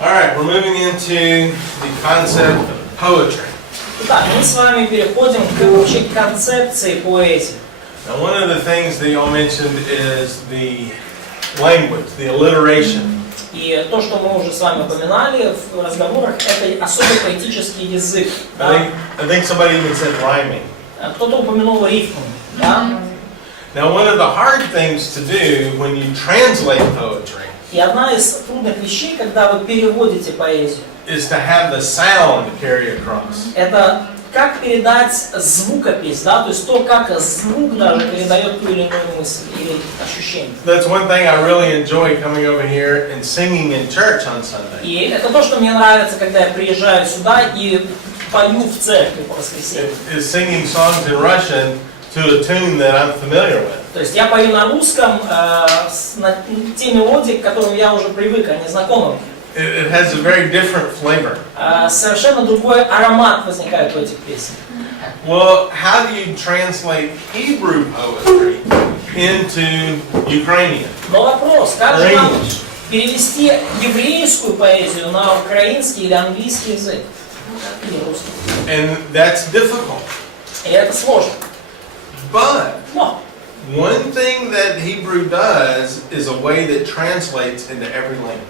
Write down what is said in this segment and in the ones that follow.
All right, we're moving into the concept of poetry. Итак, мы с вами переходим вообще к концепции поэзии. Now, one of the things that y'all mentioned is the language, the alliteration. И то, что мы уже с вами упоминали в разговорах, это особый поэтический язык. Да? I think somebody even said rhyming. Кто-то упомянул рифму. Да? Now, one of the hard things to do when you translate poetry И одна из трудных вещей, когда вы переводите поэзию, is to have the sound carry across. это как передать звукопись, да, то есть то, как звук даже передает ту или иную мысль или ощущение. That's one thing I really enjoy coming over here and singing in church on Sunday. И это то, что мне нравится, когда я приезжаю сюда и пою в церкви по воскресеньям. Is singing songs in Russian to a tune that I'm familiar with. То есть я пою на русском те мелодии, к которым я уже привык, они знакомы. It has a very different flavor. Совершенно другой аромат возникает у этих песен. Well, how do you translate Hebrew poetry into Ukrainian? Но вопрос, как же нам перевести еврейскую поэзию на украинский или английский язык? Или русский. And that's difficult. И это сложно. But Но one thing that Hebrew does is a way that translates into every language.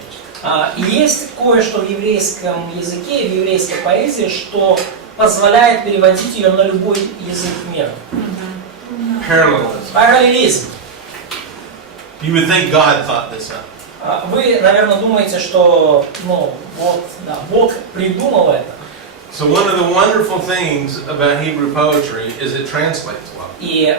есть кое-что в еврейском языке, в еврейской поэзии, что позволяет переводить ее на любой язык мира. Parallelism. Параллелизм. You would think God thought this up. Вы, наверное, думаете, что вот, да, Бог придумал это. So one of the wonderful things about Hebrew poetry is it translates well. И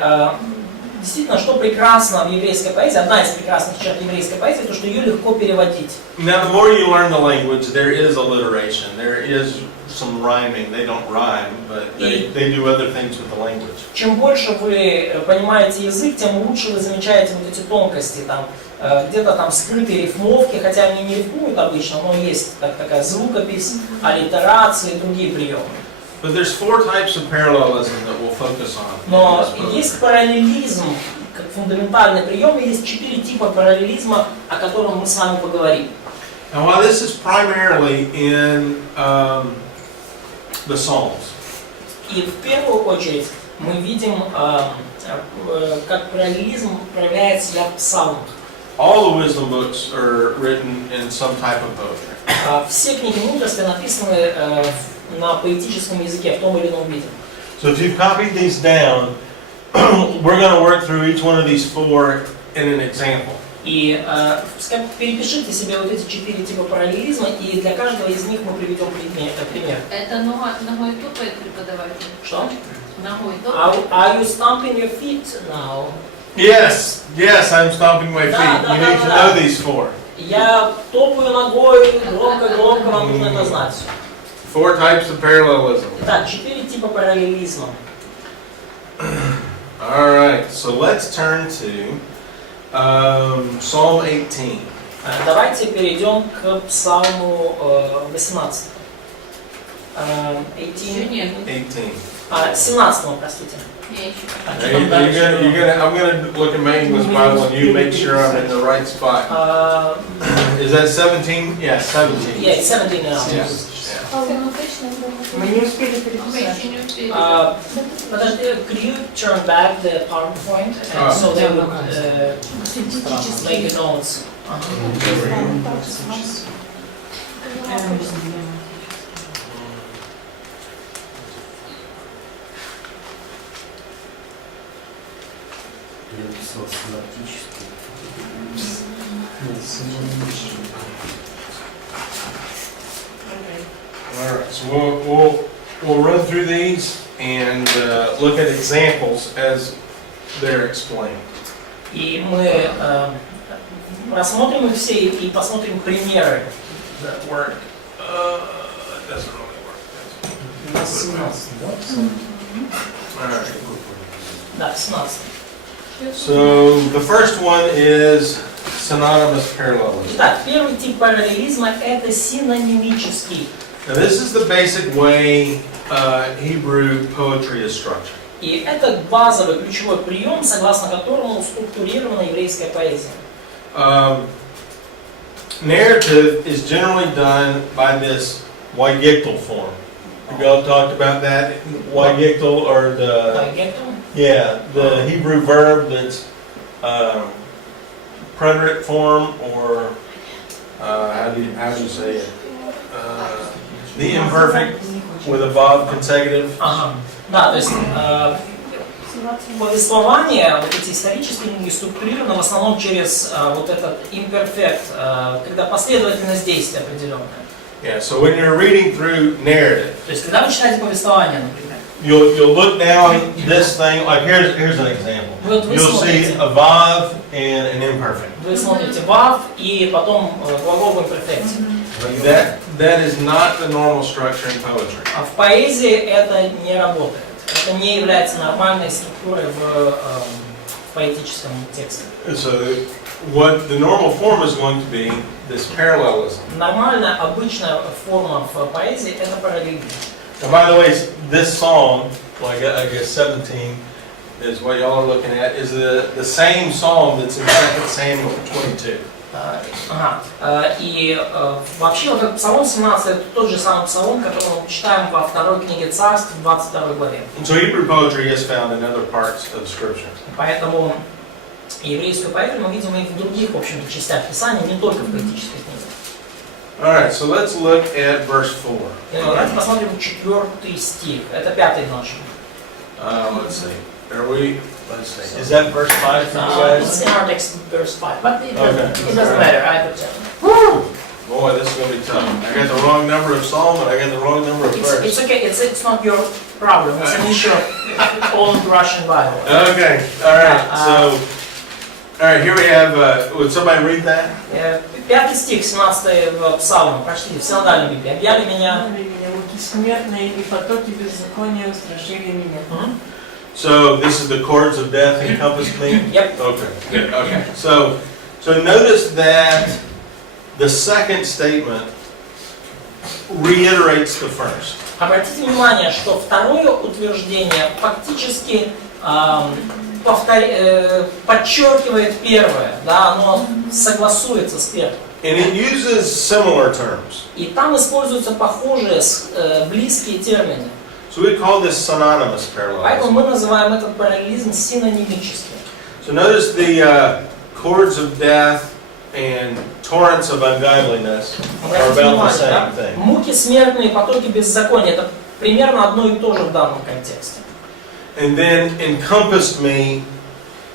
действительно, что прекрасно в еврейской поэзии, одна из прекрасных черт еврейской поэзии, то, что ее легко переводить. Now, the more you learn the language, there is alliteration. There is some rhyming. They don't rhyme, but they do other things with the language. Чем больше вы понимаете язык, тем лучше вы замечаете вот эти тонкости, там, где-то там скрытые рифмовки, хотя они не рифмуют обычно, но есть такая звукопись, аллитерации и другие приемы. But there's 4 types of parallelism that we'll focus on. Но есть параллелизм, как фундаментальный прием, и есть 4 типа параллелизма, о котором мы с вами поговорим. And while this is primarily in the Psalms, И в первую очередь мы видим, как параллелизм проявляет себя в псалмах. all the wisdom books are written in some type of poetry. Все книги мудрости написаны на поэтическом языке, в том или ином виде. So if you've copied these down, we're going to work through each one of these 4 in an example. И перепишите себе вот эти 4 типа параллелизма, и для каждого из них мы приведем пример. Это ногой топает преподаватель. Что? Ногой топает. Are you stomping your feet now? Yes, I'm stomping my feet. You need to know these 4. Я топаю ногой, громко, вам нужно это знать. 4 types of parallelism. Итак, 4 типа параллелизма. All right, so let's turn to Psalm 18. Давайте перейдем к Псалму 18. 17, простите. I'm going to look at my English Bible and you make sure I'm in the right spot. Is that 17? Yeah, 17. Yeah, 17 now. Yes. Мы не успели переписать. Подожди, could you turn back the PowerPoint so they would make the notes? Я написал синоптический. All right, so we'll run through these and look at examples as they're explained. И мы рассмотрим их все и посмотрим примеры. Does that work? It doesn't really work. 17, да? All right. Да, 17. So the first one is synonymous parallelism. Итак, первый тип параллелизма – это синонимический. Now this is the basic way Hebrew poetry is structured. И это базовый ключевой прием, согласно которому структурирована еврейская поэзия. narrative is generally done by this wayektal form. Have y'all talked about that? Wayektal, or the Hebrew verb that's preterite form, or how do you say it? The imperfect with a vav consecutive. Ага. Да, то есть повествование, вот эти исторические книги структурированы в основном через вот этот imperfect, когда последовательность действия определенная. Yeah, so when you're reading through narrative, То есть когда вы читаете повествование, например, you'll look down this thing, like here's an example. You'll see a vav and an imperfect. Вы смотрите vav и потом глагол в имперфекте. That is not the normal structure in poetry. А в поэзии это не работает. Это не является нормальной структурой в поэтическом тексте. So what the normal form is going to be this parallelism. Нормальная, обычная форма в поэзии это параллелизм. And by the way, this psalm, like I guess 17 is what y'all are looking at, is the same psalm that's in 2 Samuel 22. И вообще вот этот Псалом 17 это тот же самый Псалом, который мы читаем во второй книге Царств, в 22 главе. And so Hebrew poetry is found in other parts of Scripture. Поэтому еврейскую поэзию мы видим и в других, в общем-то, частях Писания, не только в поэтических книгах. All right, so let's look at verse 4. Давайте посмотрим 4 стих. Это 5 наш. Let's see. Let's see. Is that verse 5 for you guys? It's in our text, verse 5. But it Okay. doesn't matter. I have to tell. Woo! Boy, this is going to be tough. I got the wrong number of psalm, and I got the wrong number of verse. It's okay. It's not your problem. It's an issue of old Russian Bible. Okay. All right. So, all right. Here we have. Would somebody read that? 5 стих, 17 Псалма. Прочтите. В синодальной Библии. Объяли меня. Муки смертные и потоки беззакония устрашили меня. So this is the cords of death encompassed me. Yep. Okay. Okay. So notice that the second statement reiterates the first. Обратите внимание, что второе утверждение фактически подчеркивает первое, да, оно согласуется с первым. And it uses similar terms. И там используются похожие, близкие термины. So we call this synonymous Поэтому parallelism. мы называем этот параллелизм синонимическим. So notice the cords of death and torrents of ungodliness are about the same thing. Муки смертные, потоки беззакония — это примерно одно и то же в данном контексте. And then encompassed me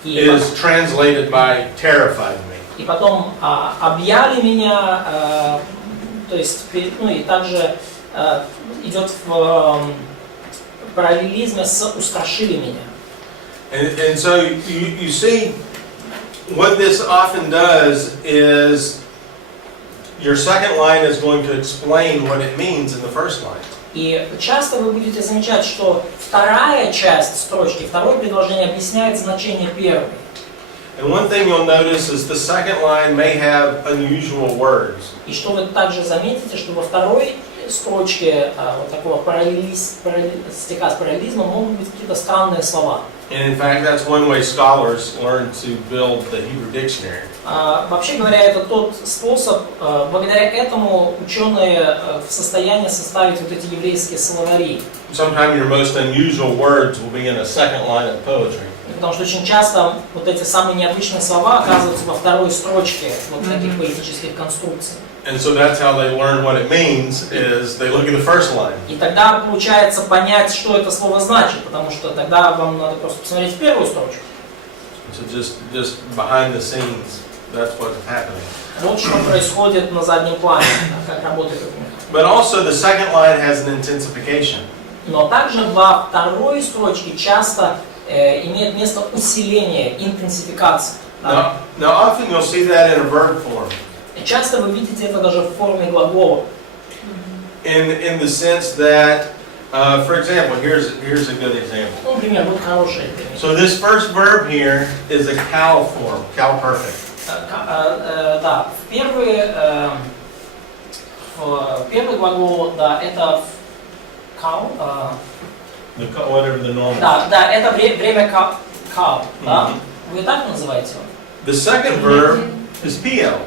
is translated by terrified me. И потом объяли меня, то есть, ну и также идет в параллелизме с устрашили меня. And so you see, what this often does is your second line is going to explain what it means in the first line. И часто вы будете замечать, что вторая часть строчки, второе предложение объясняет значение первой. And one thing you'll notice is the second line may have unusual words. И что вы также заметите, что во второй строчке вот такого стиха с параллелизмом могут быть какие-то странные слова. And in fact, that's one way scholars learn to build the Hebrew dictionary. Вообще говоря, это тот способ, благодаря этому ученые в состоянии составить вот эти еврейские словари. Sometimes your most unusual words will be in a second line of poetry. Потому что очень часто вот эти самые необычные слова оказываются во второй строчке вот таких поэтических конструкций. And so that's how they learn what it means, is they look at the first line. И тогда получается понять, что это слово значит, потому что тогда вам надо просто посмотреть в первую строчку. So just behind the scenes, that's what's happening. Вот что происходит на заднем плане, как работает этот механизм. But also the second line has an intensification. Но также во второй строчке часто имеет место усиление, интенсификация. Now often you'll see that in a verb form. И часто вы видите это даже в форме глагола. In the sense that, for example, here's a good example. Ну, например, вот хороший пример. So this first verb here is a cal form, cal perfect. Да, первый глагол, да, это кал. Whatever the normal. Да, это время кал, да? Вы так называете его? The second verb is pl.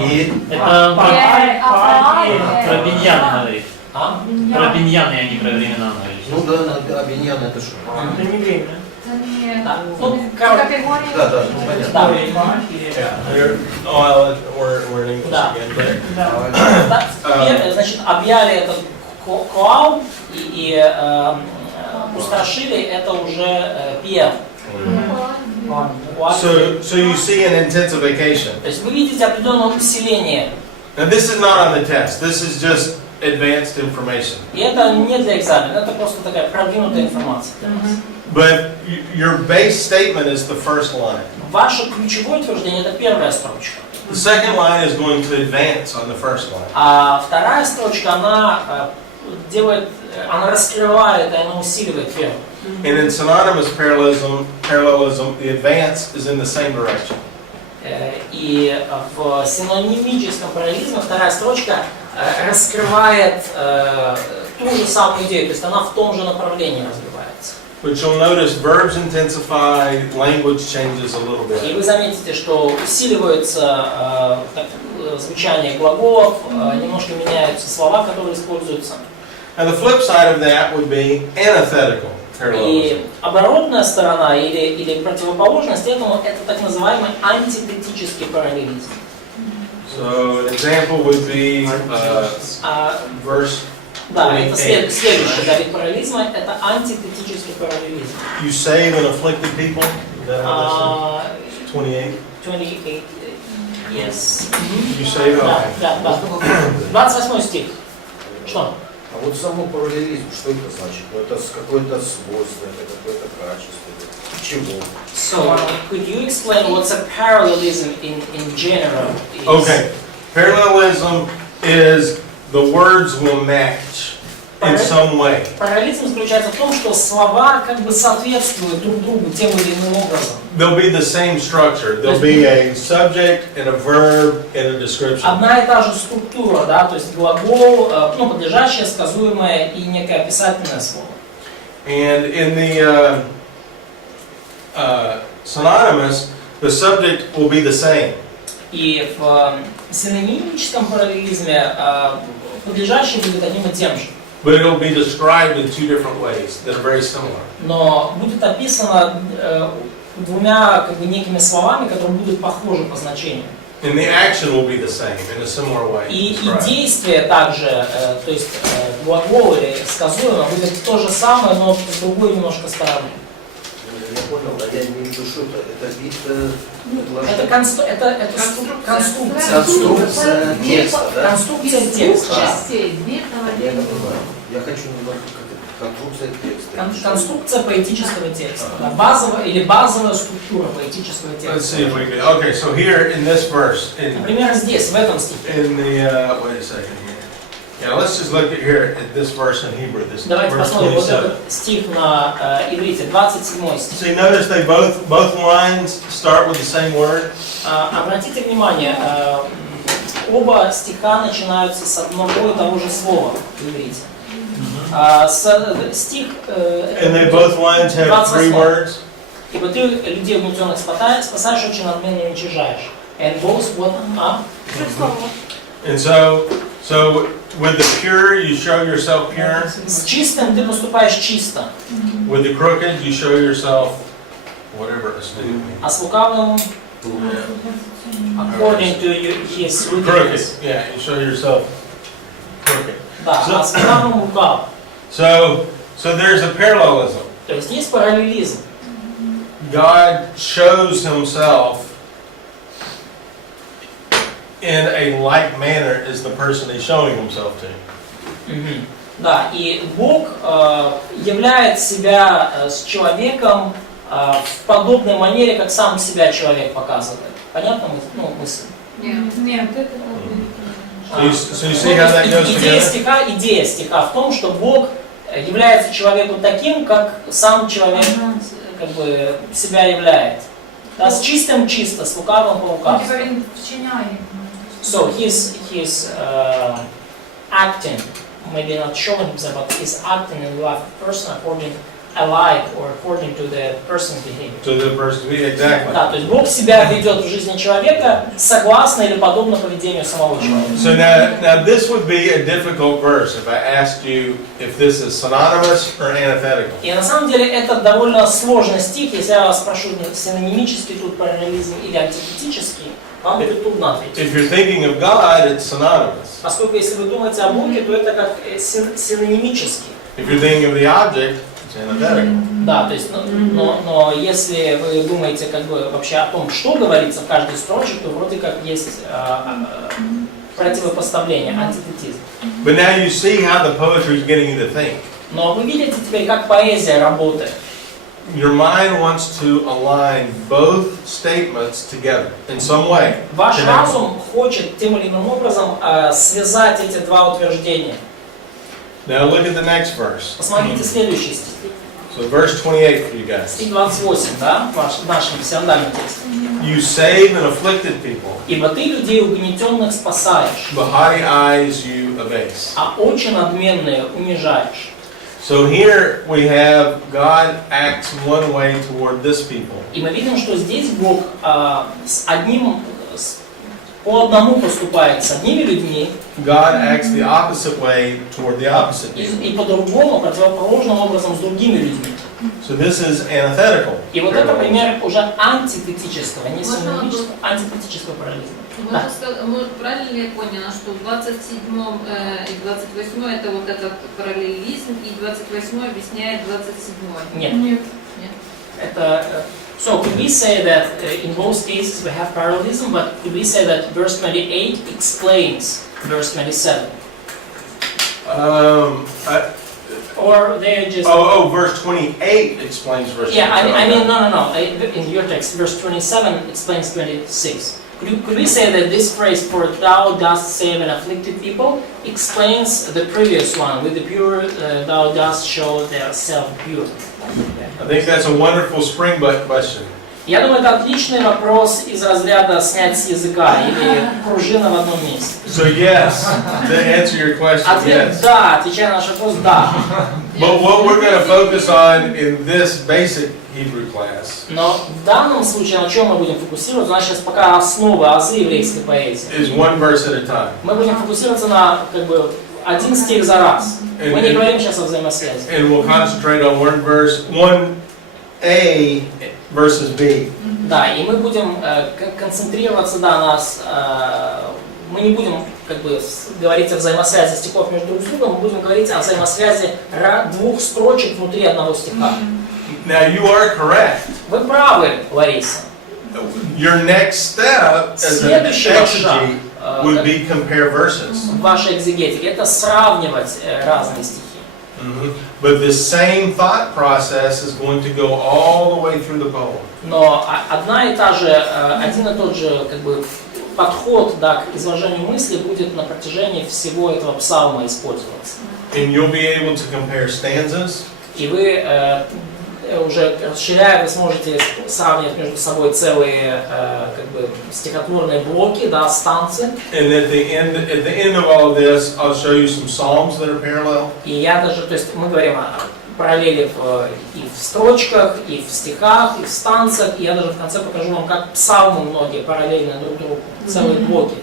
И Это про Биньян. биньяны говорит. А? Про биньяны, а не про времена говорит. ну да, обвиньян это что? Это не время. Да. Ну, короче, Категории. Да, ну понятно. да. We're in English Да. again, but Да, теперь, значит, объяли этот коау и устрашили это уже Пьер. so you see an intensification. То есть вы видите определенное усиление. Now this is not on the test. This is just advanced information. И это не для экзамена, это просто такая продвинутая информация. But your base statement is the first line. Ваше ключевое утверждение это первая строчка. The second line is going to advance on the first line. А вторая строчка, она раскрывает, и она усиливает первую. And in synonymous parallelism, the advance is in the same direction. И в синонимическом параллелизме вторая строчка раскрывает ту же самую идею, то есть она в том же направлении развивается. But you'll notice verbs intensify, language changes a little И bit. вы заметите, что усиливается звучание глаголов, немножко меняются слова, которые используются. And the flip side of that would be antithetical parallelism. И оборотная сторона или противоположность этому это так называемый антитетический параллелизм. So an example would be verse Да, это 28. следующий вид параллелизма, это антитетический параллелизм. You save and afflicted people. Is that how this is? 28. 28, yes. You save. Да, Okay. да, да. 28 стих. Что? А вот само параллелизм, что это значит? Ну это какое-то свойство, это какое-то качество. Чего? So, could you explain what's a parallelism in general? Is? Okay. Parallelism is the words will match in some way. Параллелизм заключается в том, что слова как бы соответствуют друг другу тем или иным образом. They'll be the same structure. There'll be a subject and a verb and a description. Одна и та же структура, да, то есть глагол, ну, подлежащее, сказуемое и некое описательное слово. And in the synonymous, the subject will be the same. И в синонимическом параллелизме подлежащее будет одним и тем же. But it'll be described in two different ways that are very similar. Но будет описано двумя как бы некими словами, которые будут похожи по значению. And the action will be the same in a similar way. И described. действие также, то есть глагол или сказуемое будет то же самое, но с другой немножко стороны. Я понял, а я имею в виду, что это вид Это конструкция. конструкция текста, да? Конструкция Из двух текста. частей, две Я половины. понимаю. Я хочу немного конструкция текста. Конструкция поэтического текста. Да, базовая структура поэтического Let's текста. see if we can. Okay, so here in this verse, Например, здесь, в этом стихе. in the wait a second here. Yeah, let's just look at here at this verse in Hebrew. This Давайте verse посмотрим вот 27. этот стих на иврите, 27 стих. See, notice they both lines start with the same word. Обратите внимание, оба стиха начинаются с одного и того же слова в иврите. Стих And they both lines have 3 28. words. Ибо ты людей внутренних спасаешь, очень надменно уничижаешь. And both what? And so with the pure, you show yourself pure. С чистым ты поступаешь чисто, With the crooked, you show yourself whatever astute. а с лукавым, according to his Crooked, wickedness. yeah, you show yourself crooked. Да, а с лукавым лукав. So there's a parallelism. То есть есть параллелизм. God shows himself in a like manner as the person he's showing himself to. Да, и Бог являет себя с человеком в подобной манере, как сам себя человек показывает. Понятно мысль? Нет, это So you see how that goes together? Идея стиха в том, что Бог является человеку таким, как сам человек как бы себя являет. Да, с чистым чисто, с лукавым по лукавству. So he's acting, maybe not showing himself, but he's acting in the life of a person according alike or according to the person's behavior. To the person, exactly. Да, то есть Бог себя ведет в жизни человека согласно или подобно поведению самого человека. So now this would be a difficult verse if I asked you if this is synonymous or antithetical. И на самом деле это довольно сложный стих, если я вас спрошу, синонимический тут параллелизм или антитетический, вам будет трудно ответить. If you're thinking of God, it's synonymous. Поскольку если вы думаете о Боге, то это как синонимический. If you're thinking of the object, it's antithetical. Да, то есть, но если вы думаете как бы вообще о том, что говорится в каждой строчке, то вроде как есть противопоставление, антитетизм. But now you see how the poetry is getting you to think. Но вы видите теперь, как поэзия работает. Your mind wants to align both statements together in some way. Ваш разум хочет тем или иным образом связать эти два утверждения. Now look at the next verse. Посмотрите следующий стих. So verse 28 for you guys. Стих 28, да, в нашем синодальном тексте. You save an afflicted people, «Ибо ты людей угнетенных спасаешь, but haughty eyes you abase. а очи надменные унижаешь». So here we have God acts one way toward this people. И мы видим, что здесь Бог по одному поступает с одними людьми, God acts the opposite way toward the opposite people. и по-другому, противоположным образом с другими людьми. So this is antithetical. И вот это пример уже антитетического, не синонимического, антитетического параллелизма. Правильно ли я поняла, что в 27 и 28 это вот этот параллелизм, и 28 объясняет 27? Нет. Нет. Это, so could we say that in both cases we have parallelism, but could we say that verse 28 explains verse 27? Or they just... Verse 28 explains verse 27. Yeah, I mean, no. In your text, verse 27 explains 26. Could we say that this phrase, "For thou dost save an afflicted people," explains the previous one, "With the pure thou dost show thyself pure"? I think that's a wonderful springbutt question. Я думаю, это отличный вопрос из разряда снять с языка или пружина в одном месте. So yes, to answer your question, Ответ yes. да, отвечая на наш вопрос, да. But what we're going to focus on in this basic Hebrew class Но в данном случае, на чем мы будем фокусироваться, у нас сейчас пока основы, азы еврейской поэзии. is one verse at a time. Мы будем фокусироваться на как бы один стих за раз. Мы не говорим сейчас о взаимосвязи. And we'll concentrate on one verse, 1a versus b. Да, и мы будем концентрироваться, да, мы не будем как бы говорить о взаимосвязи стихов между друг с другом, мы будем говорить о взаимосвязи двух строчек внутри одного стиха. Now you are correct. Вы правы, Лариса. Your next step as an Следующий ваш шаг exegete would be compare verses. в вашей экзегетике это сравнивать разные стихи. But the same thought process is going to go all the way through the poem. Но один и тот же как бы подход, да, к изложению мысли будет на протяжении всего этого псалма использоваться. And you'll be able to compare stanzas. И вы уже расширяя, вы сможете сравнивать между собой целые как бы стихотворные блоки, да, станции. And at the end of all of this, I'll show you some psalms that are parallel. И я даже, то есть мы говорим о параллели и в строчках, и в стихах, и в станциях. И я даже в конце покажу вам, как псалмы многие параллельны друг другу, целые блоки.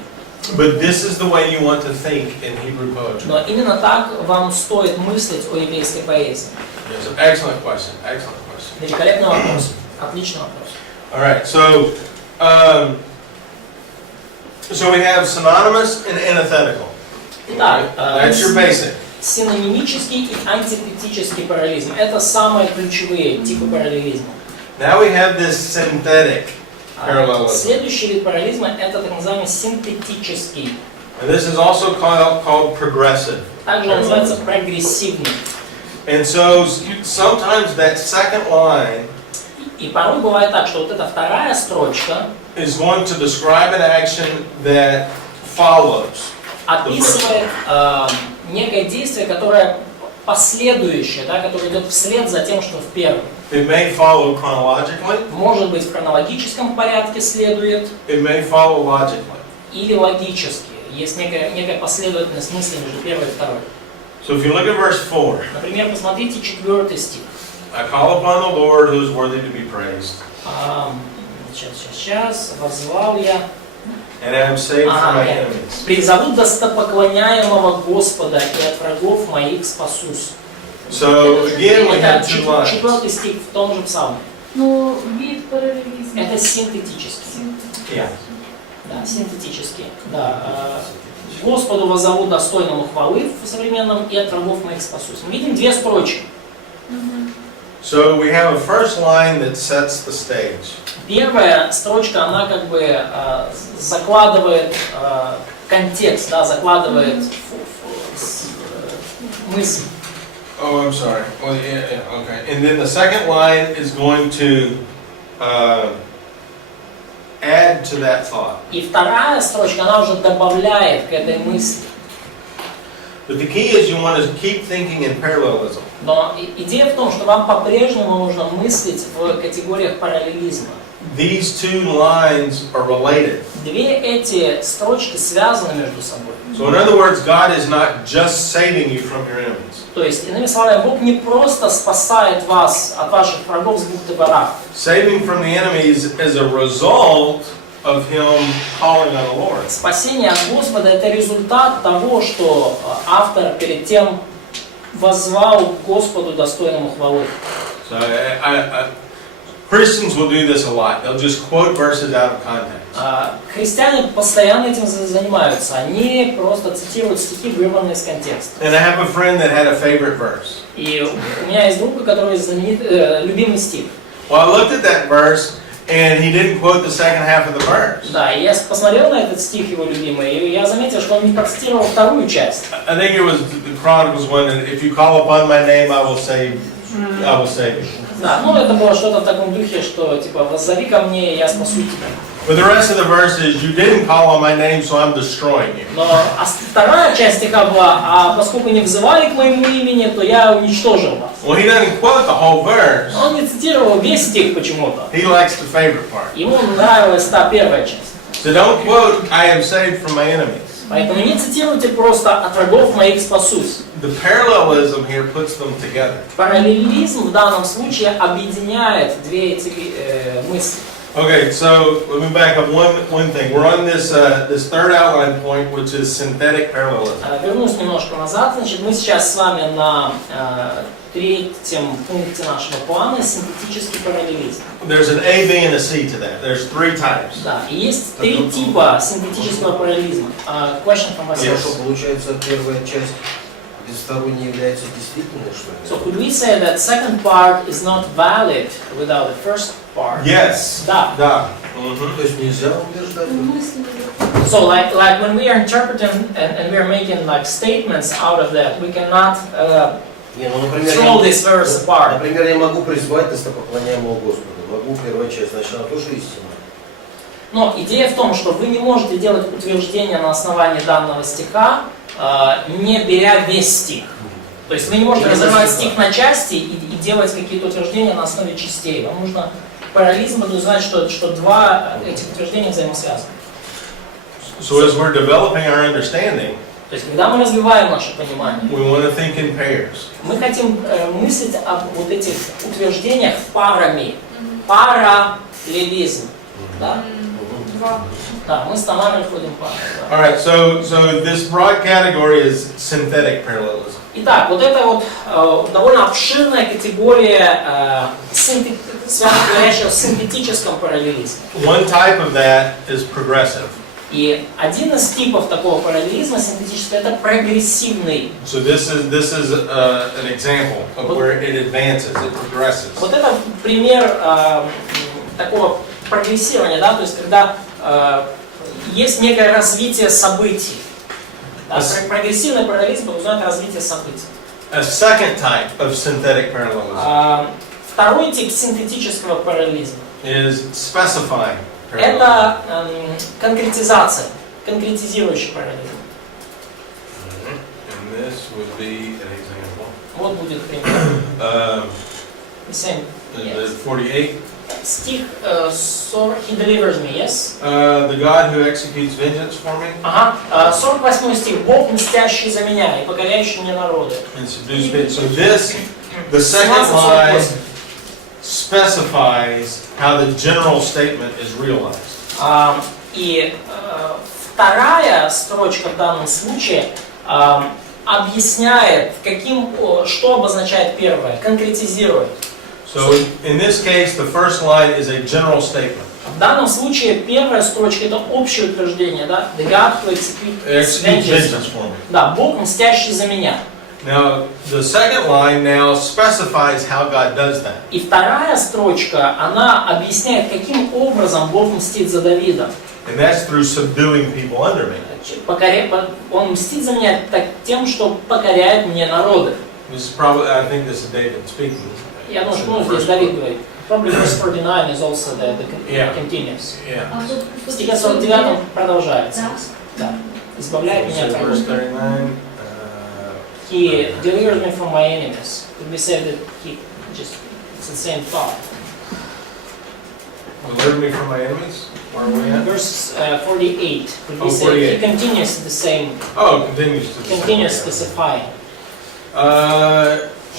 But this is the way you want to think in Hebrew poetry. Но именно так вам стоит мыслить о еврейской поэзии. Yes, excellent question. Excellent question. Великолепный вопрос. Отличный вопрос. All right, so we have synonymous and antithetical. Итак, That's your basic. синонимический и антитетический параллелизм. Это самые ключевые типы параллелизма. Now we have this synthetic parallelism. Следующий вид параллелизма это так называемый синтетический. And this is also called progressive. Также он называется прогрессивный. And so sometimes that second line И порой бывает так, что вот эта вторая строчка is going to describe an action that follows. описывает некое действие, которое последующее, да, которое идет вслед за тем, что в первом. It may follow chronologically. Может быть, в хронологическом порядке следует, It may follow logically. или логически. Есть некая последовательность мыслей между первой и второй. So if you look at verse 4, Например, посмотрите 4 стих. I call upon the Lord who is worthy to be praised, Сейчас. Возвал я. and I am saved from my enemies. Призову достопоклоняемого Господа, и от врагов моих спасусь. So again, we have Это two lines. 4 стих в том же псалме. Ну, вид параллелизма. Это синтетический. Yeah. Да, синтетический. Да. Господу воззову достойному хвалы в современном, и от врагов моих спасусь. Мы видим две строчки. So we have a first line that sets the stage. Первая строчка, она как бы закладывает контекст, да, закладывает мысль. Oh, I'm sorry. Well, yeah, okay. And then the second line is going to add to that thought. И вторая строчка, она уже добавляет к этой мысли. But the key is you want to keep thinking in parallelism. Но идея в том, что вам по-прежнему нужно мыслить в категориях параллелизма. These two lines are related. Две эти строчки связаны между собой. So in other words, God is not just saving you from your enemies. То есть, иными словами, Бог не просто спасает вас от ваших врагов с бухты Барах. Saving from the enemies is a result of Him calling on the Lord. Спасение от Господа – это результат того, что автор перед тем воззвал к Господу достойному хвалы. So Christians will do this a lot. They'll just quote verses out of context. Христиане постоянно этим занимаются. Они просто цитируют стихи, вырванные из контекста. And I have a friend that had a favorite verse. И у меня есть друг, у которого есть любимый стих. Well, I looked at that verse, and he didn't quote the second half of the verse. Да, и я посмотрел на этот стих его любимый, и я заметил, что он не процитировал вторую часть. I think it was the Chronicles one. If you call upon my name, I will save you. Да, ну это было что-то в таком духе, что типа воззови ко мне, и я спасу тебя. But the rest of the verse is, you didn't call on my name, so I'm destroying you. Но вторая часть стиха была, а поскольку не взывали к моему имени, то я уничтожил вас. Well, he doesn't quote the whole verse. Он не цитировал весь стих почему-то. He likes the favorite part. Ему нравилась та первая часть. So don't quote, I am saved from my enemies. Поэтому не цитируйте просто «от врагов моих спасусь». The parallelism here puts them together. Параллелизм в данном случае объединяет две эти мысли. Okay, so let me back up one thing. We're on this third outline point, which is synthetic parallelism. Вернусь немножко назад. Значит, мы сейчас с вами на третьем пункте нашего плана – синтетический параллелизм. There's an A, B, and a C to that. There's three types. Да, и есть три типа синтетического параллелизма. Question from Василий. Что получается, первая часть без второй не является действительной, что ли? So could we say that second part is not valid without the first part? Yes. Да. Da. То есть нельзя утверждать. So like when we are interpreting and we are making like statements out of that, we cannot Не, ну, например, throw this verse apart. Например, я могу призвать достопоклоняемого Господа. Могу, первая часть, значит, она тоже истина. Но идея в том, что вы не можете делать утверждение на основании данного стиха, не беря весь стих. То есть вы не можете разорвать стих на части и делать какие-то утверждения на основе частей. Вам нужно параллелизм подразумевать, что два этих утверждения взаимосвязаны. So as we're developing our understanding, То есть когда мы развиваем наше понимание, we want to think in pairs. мы хотим мыслить об вот этих утверждениях парами. Параллелизм. Да? Да, мы с Тамарой ходим парами. All right. So this broad category is synthetic parallelism. Итак, вот это вот довольно обширная категория, говорящая о синтетическом параллелизме. One type of that is progressive. И один из типов такого параллелизма синтетического – это прогрессивный. So this is an example of where it advances, it progresses. Вот это пример такого прогрессирования, да, то есть когда есть некое развитие событий. Да, прогрессивный параллелизм подразумевает развитие событий. A second type of synthetic parallelism Второй тип синтетического параллелизма is specifying parallelism. это конкретизация, конкретизирующий параллелизм. And this would be an example. Вот будет пример. 48. Стих 40. He delivers me, yes? The God who executes vengeance for me Ага. 48 стих. Бог, мстящий за меня и покоряющий мне народы. and subdues me. So The second 17:48. line specifies how the general statement is realized. И вторая строчка в данном случае объясняет, что обозначает первое, конкретизирует. So in this case, the first line is a general statement. В данном случае первая строчка это общее утверждение, да? The God who executes vengeance. Да, Бог мстящий за меня. Now, the second line now specifies how God does that. И вторая строчка, она объясняет, каким образом Бог мстит за Давида. And that's through subduing people under me. Он мстит за меня тем, что покоряет мне народы. This is probably, I think this is David speaking. Я думаю, что здесь Давид говорит. Probably verse 49 is also the Yeah. continuous. Yeah. В стихе 49 продолжается. Да. Да. Избавляет меня от Verse врагов. 39. He delivers me from my enemies. Could we say that it's the same thought? Deliver me from my enemies. Where are we at? Verse 48. Could we Oh, say 48. he continues the same, Oh, continues to. continues specifying.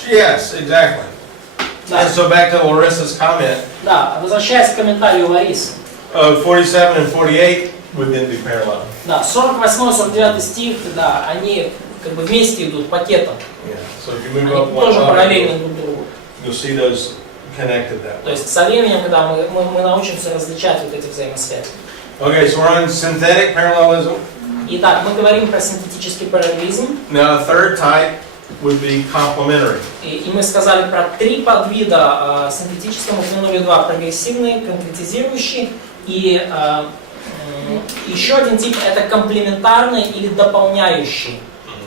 Yes, exactly. Да. And so back to Larissa's comment, Да, возвращаясь к комментарию Ларисы. 47 and 48 would then be parallel. Да, 48-49 стих, да, они как бы вместе идут пакетом. Yeah. So if you move Они up one тоже level, параллельны друг другу. you'll see those connected that То way. есть со временем, когда мы научимся различать вот эти взаимосвязи. Okay, so we're on synthetic parallelism. Итак, мы говорим про синтетический параллелизм. Now the third type would be complementary. И мы сказали про три подвида синтетического, мы упомянули два: прогрессивный, конкретизирующий, и еще один тип это комплементарный или дополняющий.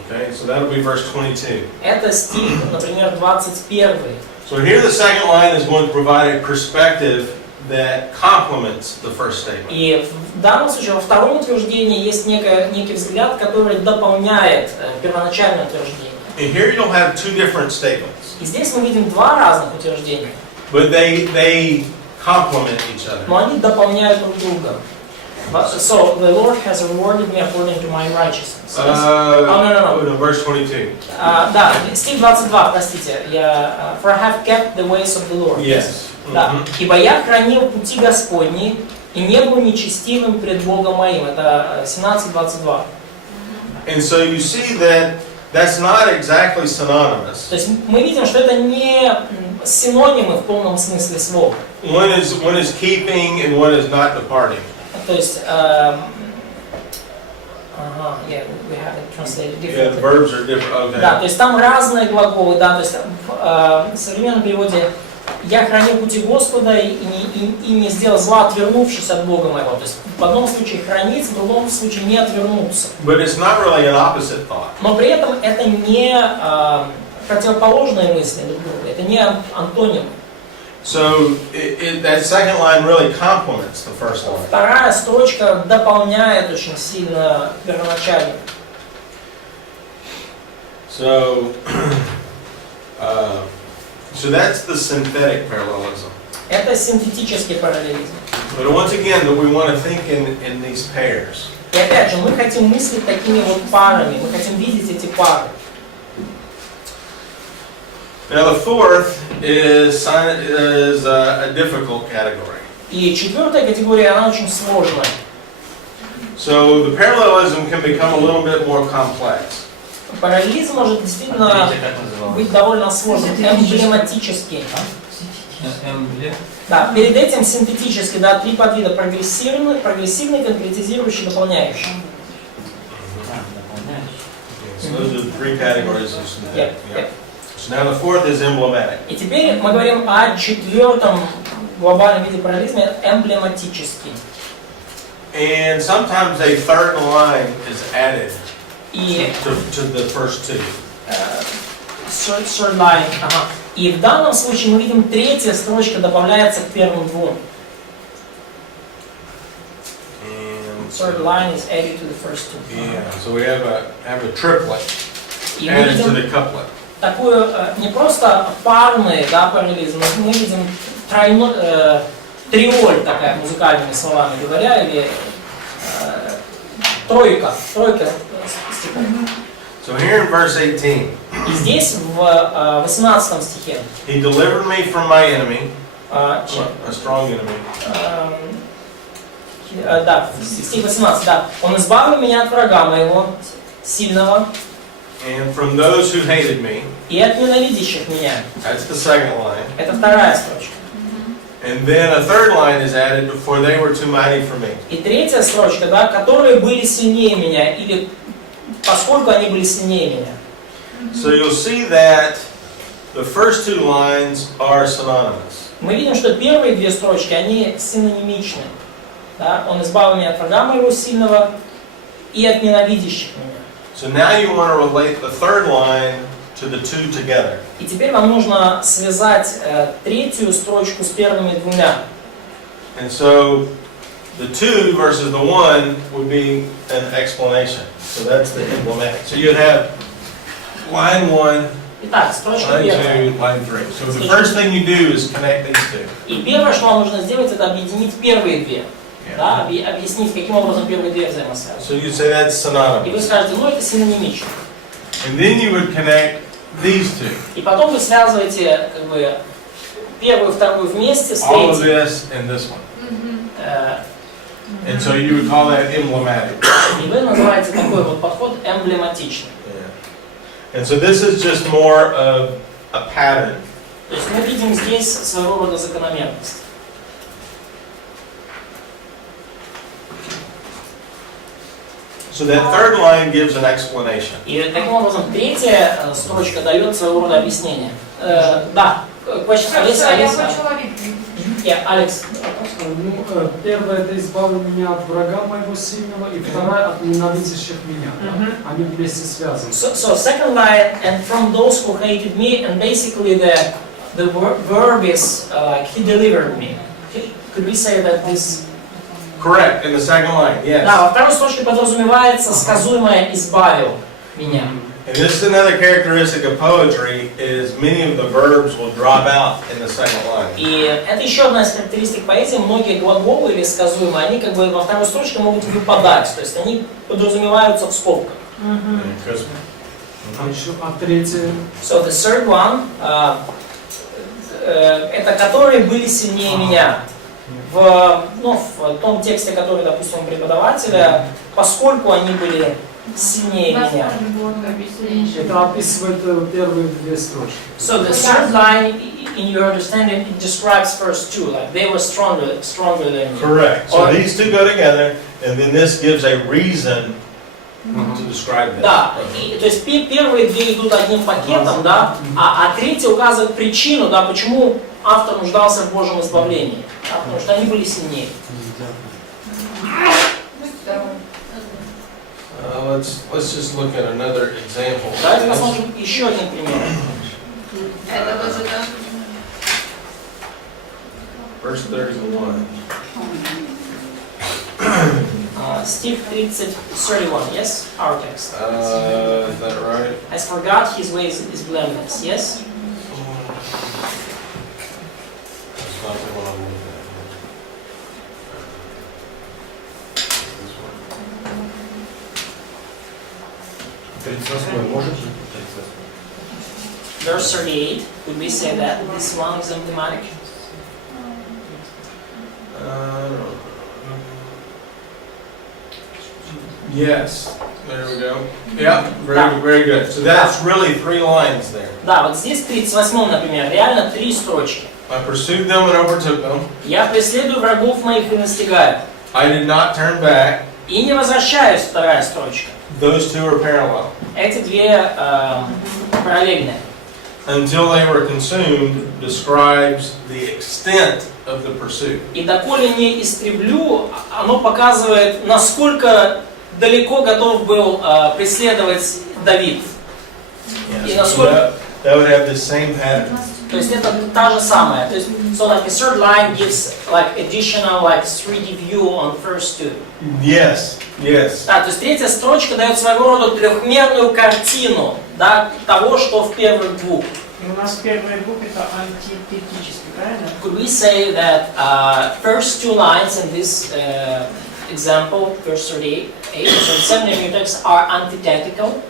Okay, so that'll be verse 22. Это стих, например, 21. So here the second line is going to provide a perspective that complements the first statement. И в данном случае во втором утверждении есть некий взгляд, который дополняет первоначальное утверждение. And here you'll have two different statements, И здесь мы видим два разных утверждения, but they complement each other. но они дополняют друг друга. So the Lord has rewarded me according to my righteousness. No, verse 22. Да, стих 22, простите. For I have kept the ways of the Lord. Yes. Да. Ибо я хранил пути Господни и не был нечестивым пред Богом моим. Это 17:22. And so you see that that's not exactly synonymous. То есть мы видим, что это не синонимы в полном смысле слова. One is keeping and one is not departing. То есть, we have it translated Yeah, the differently. verbs are different. Okay. Да, то есть там разные глаголы, да, то есть в современном переводе «я хранил пути Господа и не сделал зла, отвернувшись от Бога моего». То есть в одном случае хранить, в другом случае не отвернуться. But it's not really an opposite thought. Но при этом это не противоположные мысли друг другу, это не антоним. So that second line really complements the first line. Вторая строчка дополняет очень сильно первоначальную. So that's the synthetic parallelism. Это синтетический параллелизм. But once again, that we want to think in these pairs. И опять же, мы хотим мыслить такими вот парами, мы хотим видеть эти пары. Now the fourth is a difficult category. И четвертая категория, она очень сложная. So the parallelism can become a little bit more complex. Параллелизм может действительно Смотрите, как называлось. быть довольно сложным, эмблематический. Да, перед этим синтетический, да, три подвида: прогрессивный, конкретизирующий, дополняющий. So those are the three categories of synthetic. Yep. So now the fourth is emblematic. И теперь мы говорим о четвертом глобальном виде параллелизма, эмблематический. And sometimes a third line is added И to the first two. third line, ага. И в данном случае мы видим, третья строчка добавляется к первым двум. And Third line is added to the first two. yeah, so we have a triplet И мы added to видим the couplet. такую не просто парный, да, параллелизм, но мы видим триоль такая, музыкальными словами говоря, или тройка стихов. So here in verse 18, И здесь в 18 стихе, He delivered me from my enemy, а, a strong enemy. да, стих 18, да. Он избавил меня от врага моего, сильного, And from those who hated me, и от ненавидящих меня. that's the second line. Это вторая строчка. And then a third line is added, for they were too mighty for me. И третья строчка, да, которые были сильнее меня, или поскольку они были сильнее меня. So you'll see that the first two lines are synonymous. Мы видим, что первые две строчки, они синонимичны. Да? Он избавил меня от врага моего сильного и от ненавидящих меня. So now you want to relate the third line to the two together. И теперь вам нужно связать третью строчку с первыми двумя. And so the two versus the one would be an explanation. So that's the emblematic. So you'd have line 1, Итак, строчка line первая. 2, line 3. So the first thing you do is connect these two. И первое, что вам нужно сделать, это объединить первые две. Yeah. Да? Объяснить, каким образом первые две взаимосвязаны. So you'd say that's И вы synonymous. скажете, ну это синонимично. And then you would connect these two. И потом вы связываете как бы первую и вторую вместе с All of третьей. this and this one. Э, And so you would call that emblematic. И вы называете такой вот подход эмблематичным. And so this is just more of a pattern. То есть мы видим здесь своего рода закономерность. So that third line gives an explanation. И таким образом третья строчка дает своего рода объяснение. Да, question, Алекс, Алекс. Ну, первое, это избавил меня от врага моего сильного, и вторая от ненавидящих меня. Они вместе связаны. So second line, and from those who hated me, and basically the verb is like he delivered me. Could we say that this? Correct, in the second line, yes. Да, во второй строчке подразумевается сказуемое избавил меня. And this is another characteristic of poetry, is many of the verbs will drop out in the second line. И это еще одна из характеристик поэзии. Многие глаголы или сказуемые, они как бы во второй строчке могут выпадать, то есть они подразумеваются в скобках. Because А еще, третье, So the third one, это которые были сильнее меня. В том тексте, который, допустим, у преподавателя, поскольку они были сильнее меня. это описывает первые две строчки. So the third line, in your understanding, it describes first two, like they were stronger than me. correct. So Or- these two go together, and then this gives a reason to describe this. Да, то есть первые две идут одним пакетом, да, а третья указывает причину, да, почему автор нуждался в Божьем избавлении, да, потому что они были сильнее. Let's just look at another example. Давайте посмотрим еще один пример. Это тоже, да? Verse 31. Стих 31, yes, our text. Is that right? As for God, His ways is blameless, yes? That's not the one I'm looking at. This one. 38 может быть? 38. Verse 38, would we say that this one is emblematic? Yes, there we go. Yeah, very good. So that's really 3 lines there. Да, вот здесь в 38, например, реально 3 строчки. I pursued them and overtook them. Я преследую врагов моих и настигаю. I did not turn back. И не возвращаюсь, вторая строчка. Those two are parallel. Эти две параллельные. Until they were consumed describes the extent of the pursuit. И доколе не истреблю, оно показывает, насколько далеко готов был преследовать Давид. И So насколько... that would have the same pattern. То есть это та же самая. То есть, so like the third line gives like additional like 3D view on first two. Yes, yes. Да, то есть третья строчка дает своего рода трехмерную картину, да, того, что в первых двух. И у нас первая буква это антитетический, правильно? Could we say that first two lines in this example, verse 38, so 7 in your text are antithetical?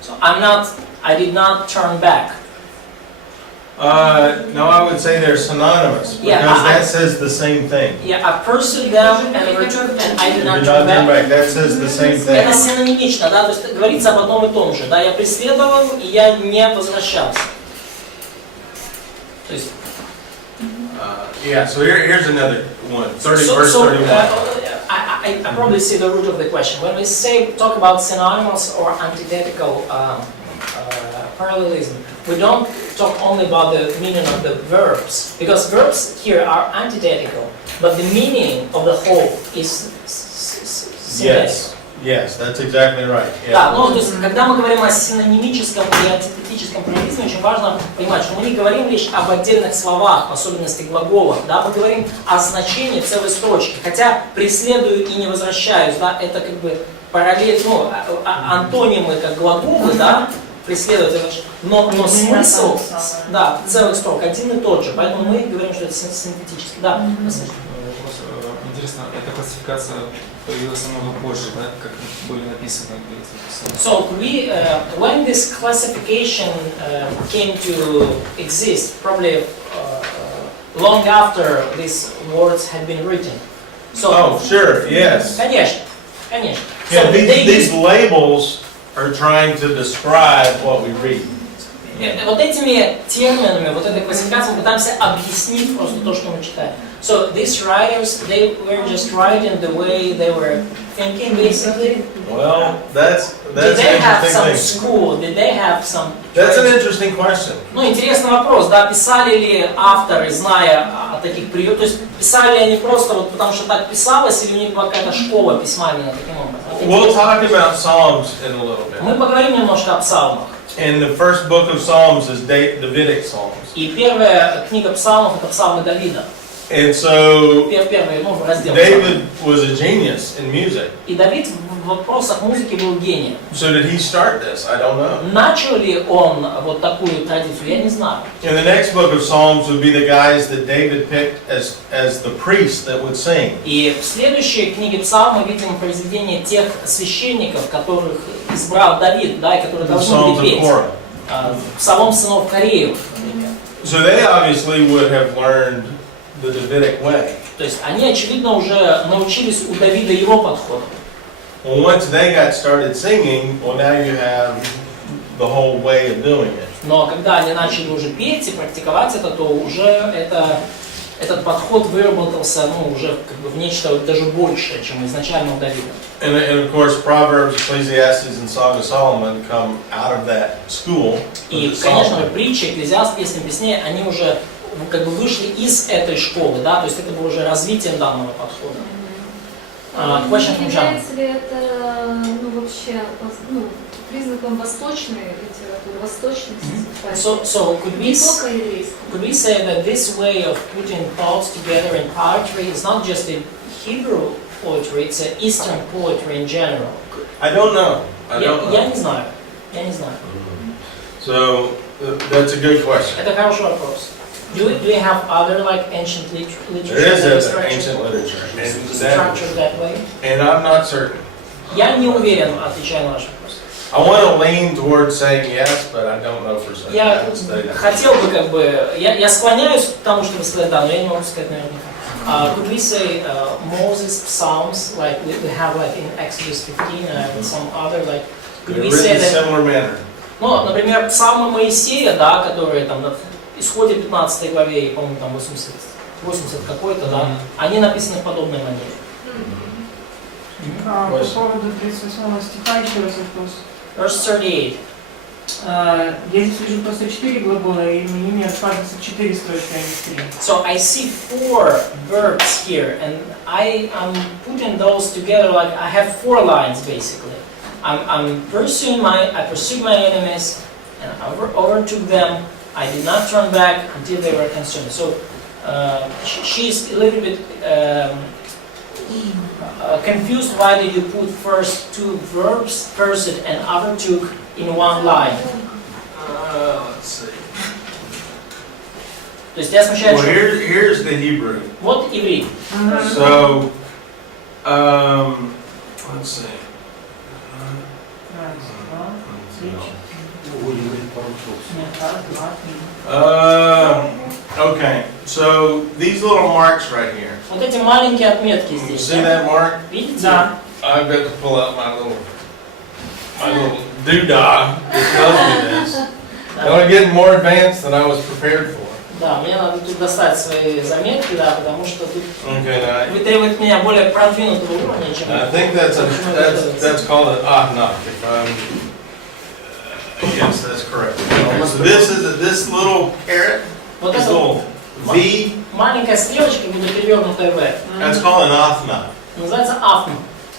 So I did not turn back. No, I would say they're synonymous, because Yeah, that says the same thing. Yeah, I pursued them and returned, and I did not You're turn not back. That says the same thing. Это синонимично, да, то есть говорится об одном и том же, да, я преследовал, и я не возвращался. То есть, Yeah, so here's another one, verse 31. I probably see the root of the question. When we talk about synonymous or antithetical parallelism, we don't talk only about the meaning of the verbs, because verbs here are antithetical, but the meaning of the whole is synthetic. Yes, that's exactly right. Да, ну, то есть, когда мы говорим о синонимическом и антитетическом параллелизме, очень важно понимать, что мы не говорим лишь об отдельных словах, в особенности глаголах, да, мы говорим о значении целой строчки. Хотя преследую и не возвращаюсь, да, это как бы параллель, ну, антонимы как глаголы, да, преследовать, но смысл, да, целых строк один и тот же, поэтому мы говорим, что это синтетически. Да, интересно, эта классификация появилась намного позже, да, как были написаны. So when this classification came to exist, probably long after these words had been written. So, Oh, sure, yes. Конечно, конечно. Yeah, So these labels are trying to describe what we read. Вот этими терминами, вот этой классификацией мы пытаемся объяснить просто то, что мы читаем. So these writers, they were just writing the way they were thinking, basically. Well, that's Did they an have some interesting thing. school? Did they have some? That's an interesting question. Ну, интересный вопрос, да, писали ли авторы, зная о таких приемах, то есть писали ли они просто вот потому что так писалось, или у них была какая-то школа письма именно таким образом? We'll talk about Psalms in a little bit. Мы поговорим немножко о псалмах. And the first book of Psalms is Davidic Psalms. И первая книга псалмов — это псалмы Давида. And so Первый, ну, раздел. David was a genius in music. И Давид в вопросах музыки был гением. So did he start this? I don't know. Начал ли он вот такую традицию, я не знаю. And the next book of Psalms would be the guys that David picked as the priests that would sing. И в следующей книге Псалм мы видим произведение тех священников, которых избрал Давид, да, и которые The должны Psalms были of петь. Korah. Псалом сынов Кореев, например. So they obviously would have learned the Davidic way. То есть они, очевидно, уже научились у Давида его подхода. Well, once they got started singing, well, now you have the whole way of doing it. Но когда они начали уже петь и практиковать это, то уже этот подход выработался, ну, уже как бы в нечто даже большее, чем изначально у Давида. And of course, Proverbs, Ecclesiastes, and Song of Solomon come out of that school. И, конечно же, притчи, Экклезиаст, Песни Песней, они уже как бы вышли из этой школы, да, то есть это было уже развитием данного подхода. Является ли это, ну, вообще, ну, признаком восточной литературы, восточности? So could we say that this way of putting thoughts together in poetry is not just a Hebrew poetry, it's an Eastern poetry in general? I don't know. Я не знаю. Я не знаю. So that's a good question. Это хороший вопрос. Do we have other like ancient literature? There is that is ancient literature, structured that way? and I'm not certain. Я не уверен, отвечая на ваш вопрос. I want to lean towards saying yes, but I don't know for certain. I Я haven't studied it. хотел бы как бы, я склоняюсь к тому, чтобы сказать да, но я не могу сказать наверняка. Could we say Moses Psalms, like we have like in Exodus 15 and some other, like could They're we written say in a that, similar manner. ну, например, псалмы Моисея, да, которые там в Исходе 15 главе, и, по-моему, там 80 какой-то, да, они написаны в подобной манере. По поводу 38 стиха еще раз вопрос. Verse 38. Я здесь вижу просто 4 глагола, и мне кажется 4 строчки, а не 3. So I see 4 verbs here, and I'm putting those together like I have 4 lines basically. I pursued my enemies, and I overtook them. I did not turn back until they were consumed. So she's a little bit confused. Why did you put first 2 verbs, pursued and overtook, in one line? Let's see. То есть я смущаюсь, Well, что... here's the Hebrew. Вот иврит. So, let's see. Раз, два, три, четыре. Будем говорить пару слов. Нет, раз, два, три. Okay, so these little marks right here. Вот эти маленькие отметки You здесь. see that mark? Видите? Да. I've got to pull out my little doodah that tells me this. I'm getting more advanced than I was prepared for. Да, мне надо тут достать свои заметки, да, потому что тут Okay, now вы требуете от меня более продвинутого уровня, чем... I think that's called an ahnach. If yes, that's correct. So this little caret, Вот this это little V, маленькая стрелочка будет перевернутая в. that's called an ahnach. Называется афн.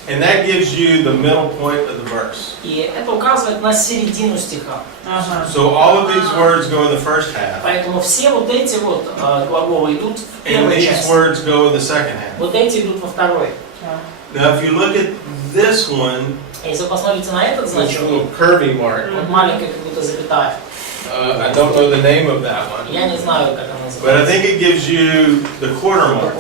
And that gives you the middle point of the verse. И это указывает на середину стиха. Ага. So all of these words go in the first half, Поэтому все вот эти вот глаголы идут в and первой these части. words go in the second half. Вот эти идут во второй. Now, if you look at this one, Если вы посмотрите на этот this значок, little curvy mark, вот маленькая как будто запятая, I don't know the name of that one, я не знаю, как она but I называется. think it gives you the quarter mark.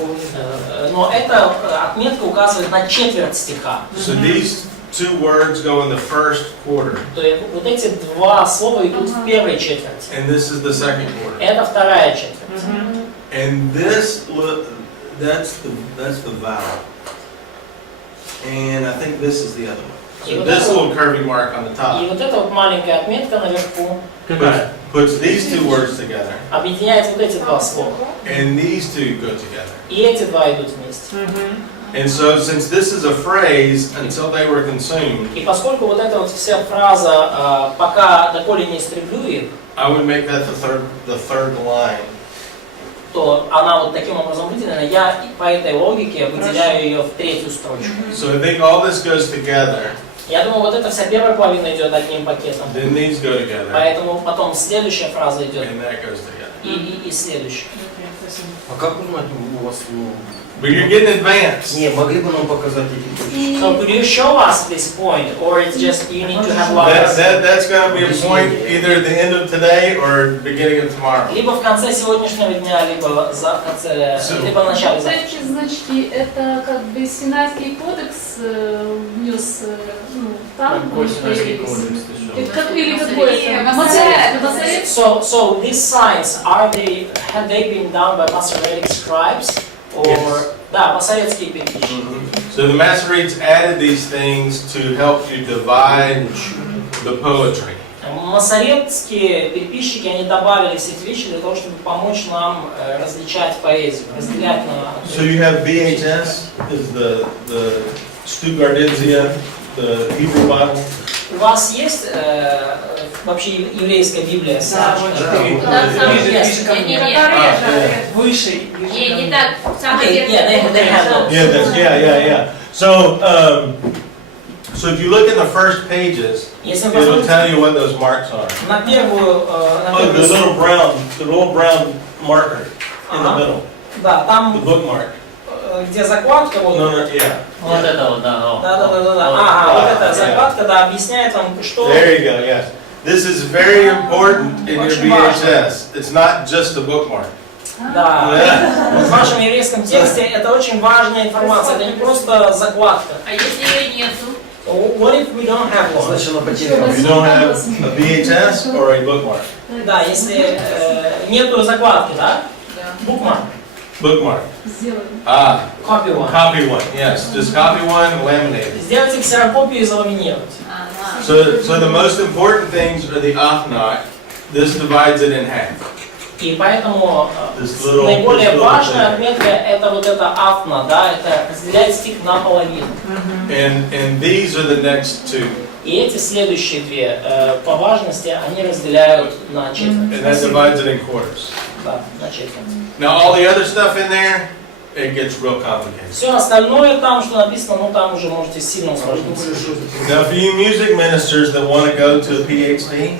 Но эта отметка указывает на четверть стиха. So these two words go in the first quarter, То есть вот эти два слова идут в первой четверти. and this is the second quarter. Это вторая четверть. And this, that's the vowel. And I think this is the other one. So this little curvy mark on the И top вот эта вот маленькая отметка наверху puts these two words together, объединяет вот эти два слова. and these two go together. И эти два идут вместе. And so since this is a phrase, until they were consumed, И поскольку вот эта вот вся фраза «пока доколе не истреблю их», I would make that the third line. то она вот таким образом выделена, я по этой логике выделяю ее в третью строчку. So I think all this goes together, Я думаю, вот эта вся первая половина идет одним пакетом. then these go together, Поэтому потом следующая фраза идет and that goes together. и следующая. А как узнать у вас? But you're getting advanced. Не, могли бы нам показать эти точки? So could you show us this point, or it's just you need to have lots? That's going to be a point either at the end of today or beginning of tomorrow. Либо в конце сегодняшнего дня, либо в конце, либо в начале Вот завтра. эти значки, это как бы Синайский кодекс внес, ну, там появились. Это как или какой-то Масорет. So these signs, have they been done by Masoretic scribes? Or, Yes. Да, масоретские переписчики. So the Masoretes added these things to help you divide the poetry. Масоретские переписчики, они добавили все эти вещи для того, чтобы помочь нам различать поэзию, разделять на... So you have VHS, is the Stuttgartensia, the Hebrew Bible. У вас есть вообще еврейская Библия? Да, вот четыре. Да, там Есть. Не-не-не. Выше. Не так, самое They have those. Yeah. So if you look in the first pages, Если вы it'll посмотрите tell you what those marks are. на первую... Oh, the little brown marker in the middle, Да, the там, bookmark. где закладка, вот... No, yeah. Вот это вот, да. Да. Ага, вот эта закладка, да, объясняет вам, что... There you go, yes. This is very important in your VHS. It's not just a bookmark. Да. Yeah. В вашем еврейском тексте это очень важная информация, это не просто закладка. А если ее нету? What if we don't have one? Значит, она потеряна. You don't have a VHS or a bookmark. Да, если нету закладки, да? Да. Bookmark. Сделали. Copy one. Copy one. Yes, just copy one, laminate it. Сделайте ксерокопию и заламинировать. Ага. So the most important things are the achnot. This divides it in half. И поэтому This little- наиболее this little важная thing. отметка это вот это афна, да, это разделяет стих наполовину. And these are the next two. И эти следующие две по важности они разделяют на четверть. And that divides it in quarters. Да, на четверть. Now all the other stuff in there, it gets real complicated. Все остальное там, что написано, ну там уже можете сильно усложниться. Now for you music ministers that want to go to a PhD,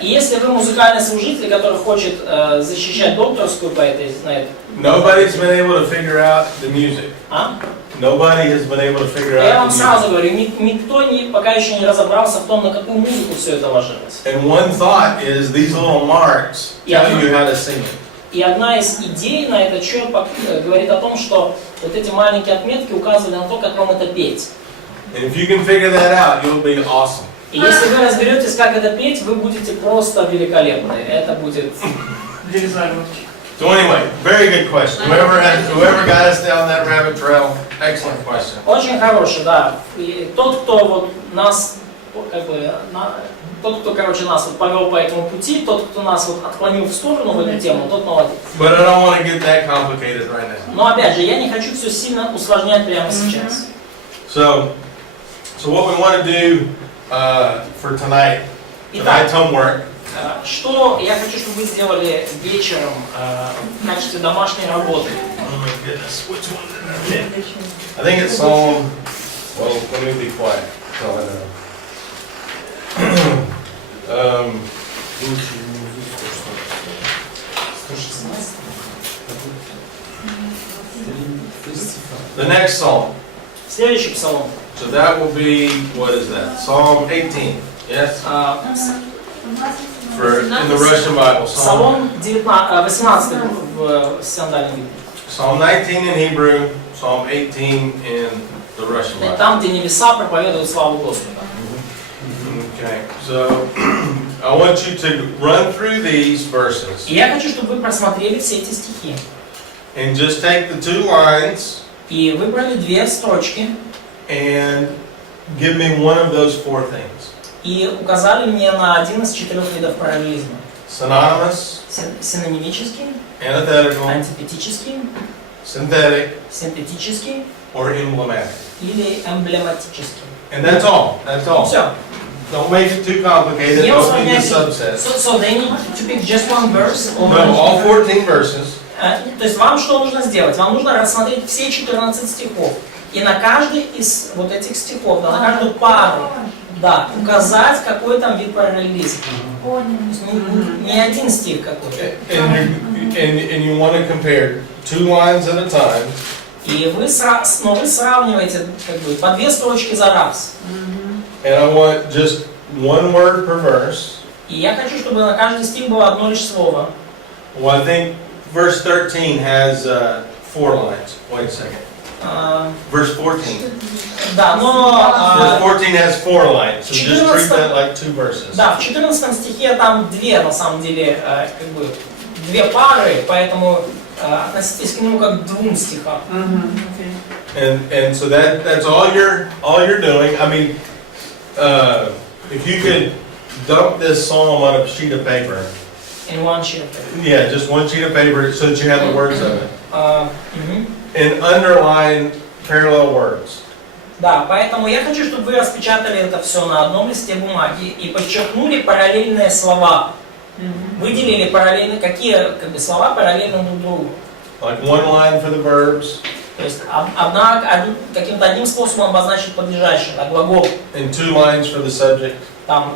И если вы музыкальный служитель, который хочет защищать докторскую по этой, знает, nobody's been able to figure out the music. а? Nobody has been able to figure Я out вам the сразу music. говорю, никто пока еще не разобрался в том, на какую музыку все это ложилось. And one thought is these little marks tell you how to sing it. И одна из идей на этот счет говорит о том, что вот эти маленькие отметки указывали на то, как вам это петь. And if you can figure that out, you'll be awesome. И если вы разберетесь, как это петь, вы будете просто великолепны. Это будет... So anyway, very good question. Whoever got us down that rabbit trail, excellent question. Очень хороший, да. И тот, кто вот нас, как бы, тот, кто, короче, нас вот повел по этому пути, тот, кто нас вот отклонил в сторону в эту тему, тот молодец. But I don't want to get that complicated right now. Но опять же, я не хочу все сильно усложнять прямо сейчас. So what we want to do for tonight's homework. Что я хочу, чтобы вы сделали вечером в качестве домашней работы? Oh my goodness, which one did I pick? I think it's Psalm. Well, let me be quiet. So I know. The next Psalm. Следующий псалом. So that will be, what is that? Psalm 18. Yes. For in the Russian Bible. Псалом 18 в синодальной Библии. Psalm 19 in Hebrew, Psalm 18 in the Russian Bible. Там, где небеса проповедуют славу Господа. Okay, so I want you to run through these verses. И я хочу, чтобы вы просмотрели все эти стихи. And just take the 2 lines. И выбрали 2 строчки. And give me one of those 4 things. И указали мне на один из 4 видов параллелизма. Synonymous, синонимический, antithetical, антипатический, synthetic, синтетический or emblematic. или эмблематический. And that's all. That's all. Все. Don't make it too complicated. Не Don't be the усложняйте. subsets. So they need to pick just one verse. No, all 14 verses. То есть вам что нужно сделать? Вам нужно рассмотреть все 14 стихов. И на каждый из вот этих стихов, да, на каждую пару, да, указать, какой там вид параллелизма. Не один стих какой-то. And you want to compare 2 lines at a time. И вы сравниваете как бы, по 2 строчки за раз. And I want just 1 word per verse. И я хочу, чтобы на каждый стих было одно лишь слово. Well, I think verse 13 has 4 lines. Wait a second. Verse 14. Да, но... Verse 14 has 4 lines, so just treat that like 2 verses. Да, в 14 стихе там 2, на самом деле, как бы, 2 пары, поэтому относитесь к нему как к 2 стихам. And so that's all you're doing. I mean, if you could dump this psalm on a sheet of paper. In one sheet of paper. Yeah, just 1 sheet of paper so that you have the words of it. And underline parallel words. Да, поэтому я хочу, чтобы вы распечатали это все на одном листе бумаги и подчеркнули параллельные слова. Выделили параллельно, какие как бы, слова параллельны друг другу. Like 1 line for the verbs. То есть каким-то одним способом обозначить подлежащее, да, глагол. And 2 lines for the subject. Там,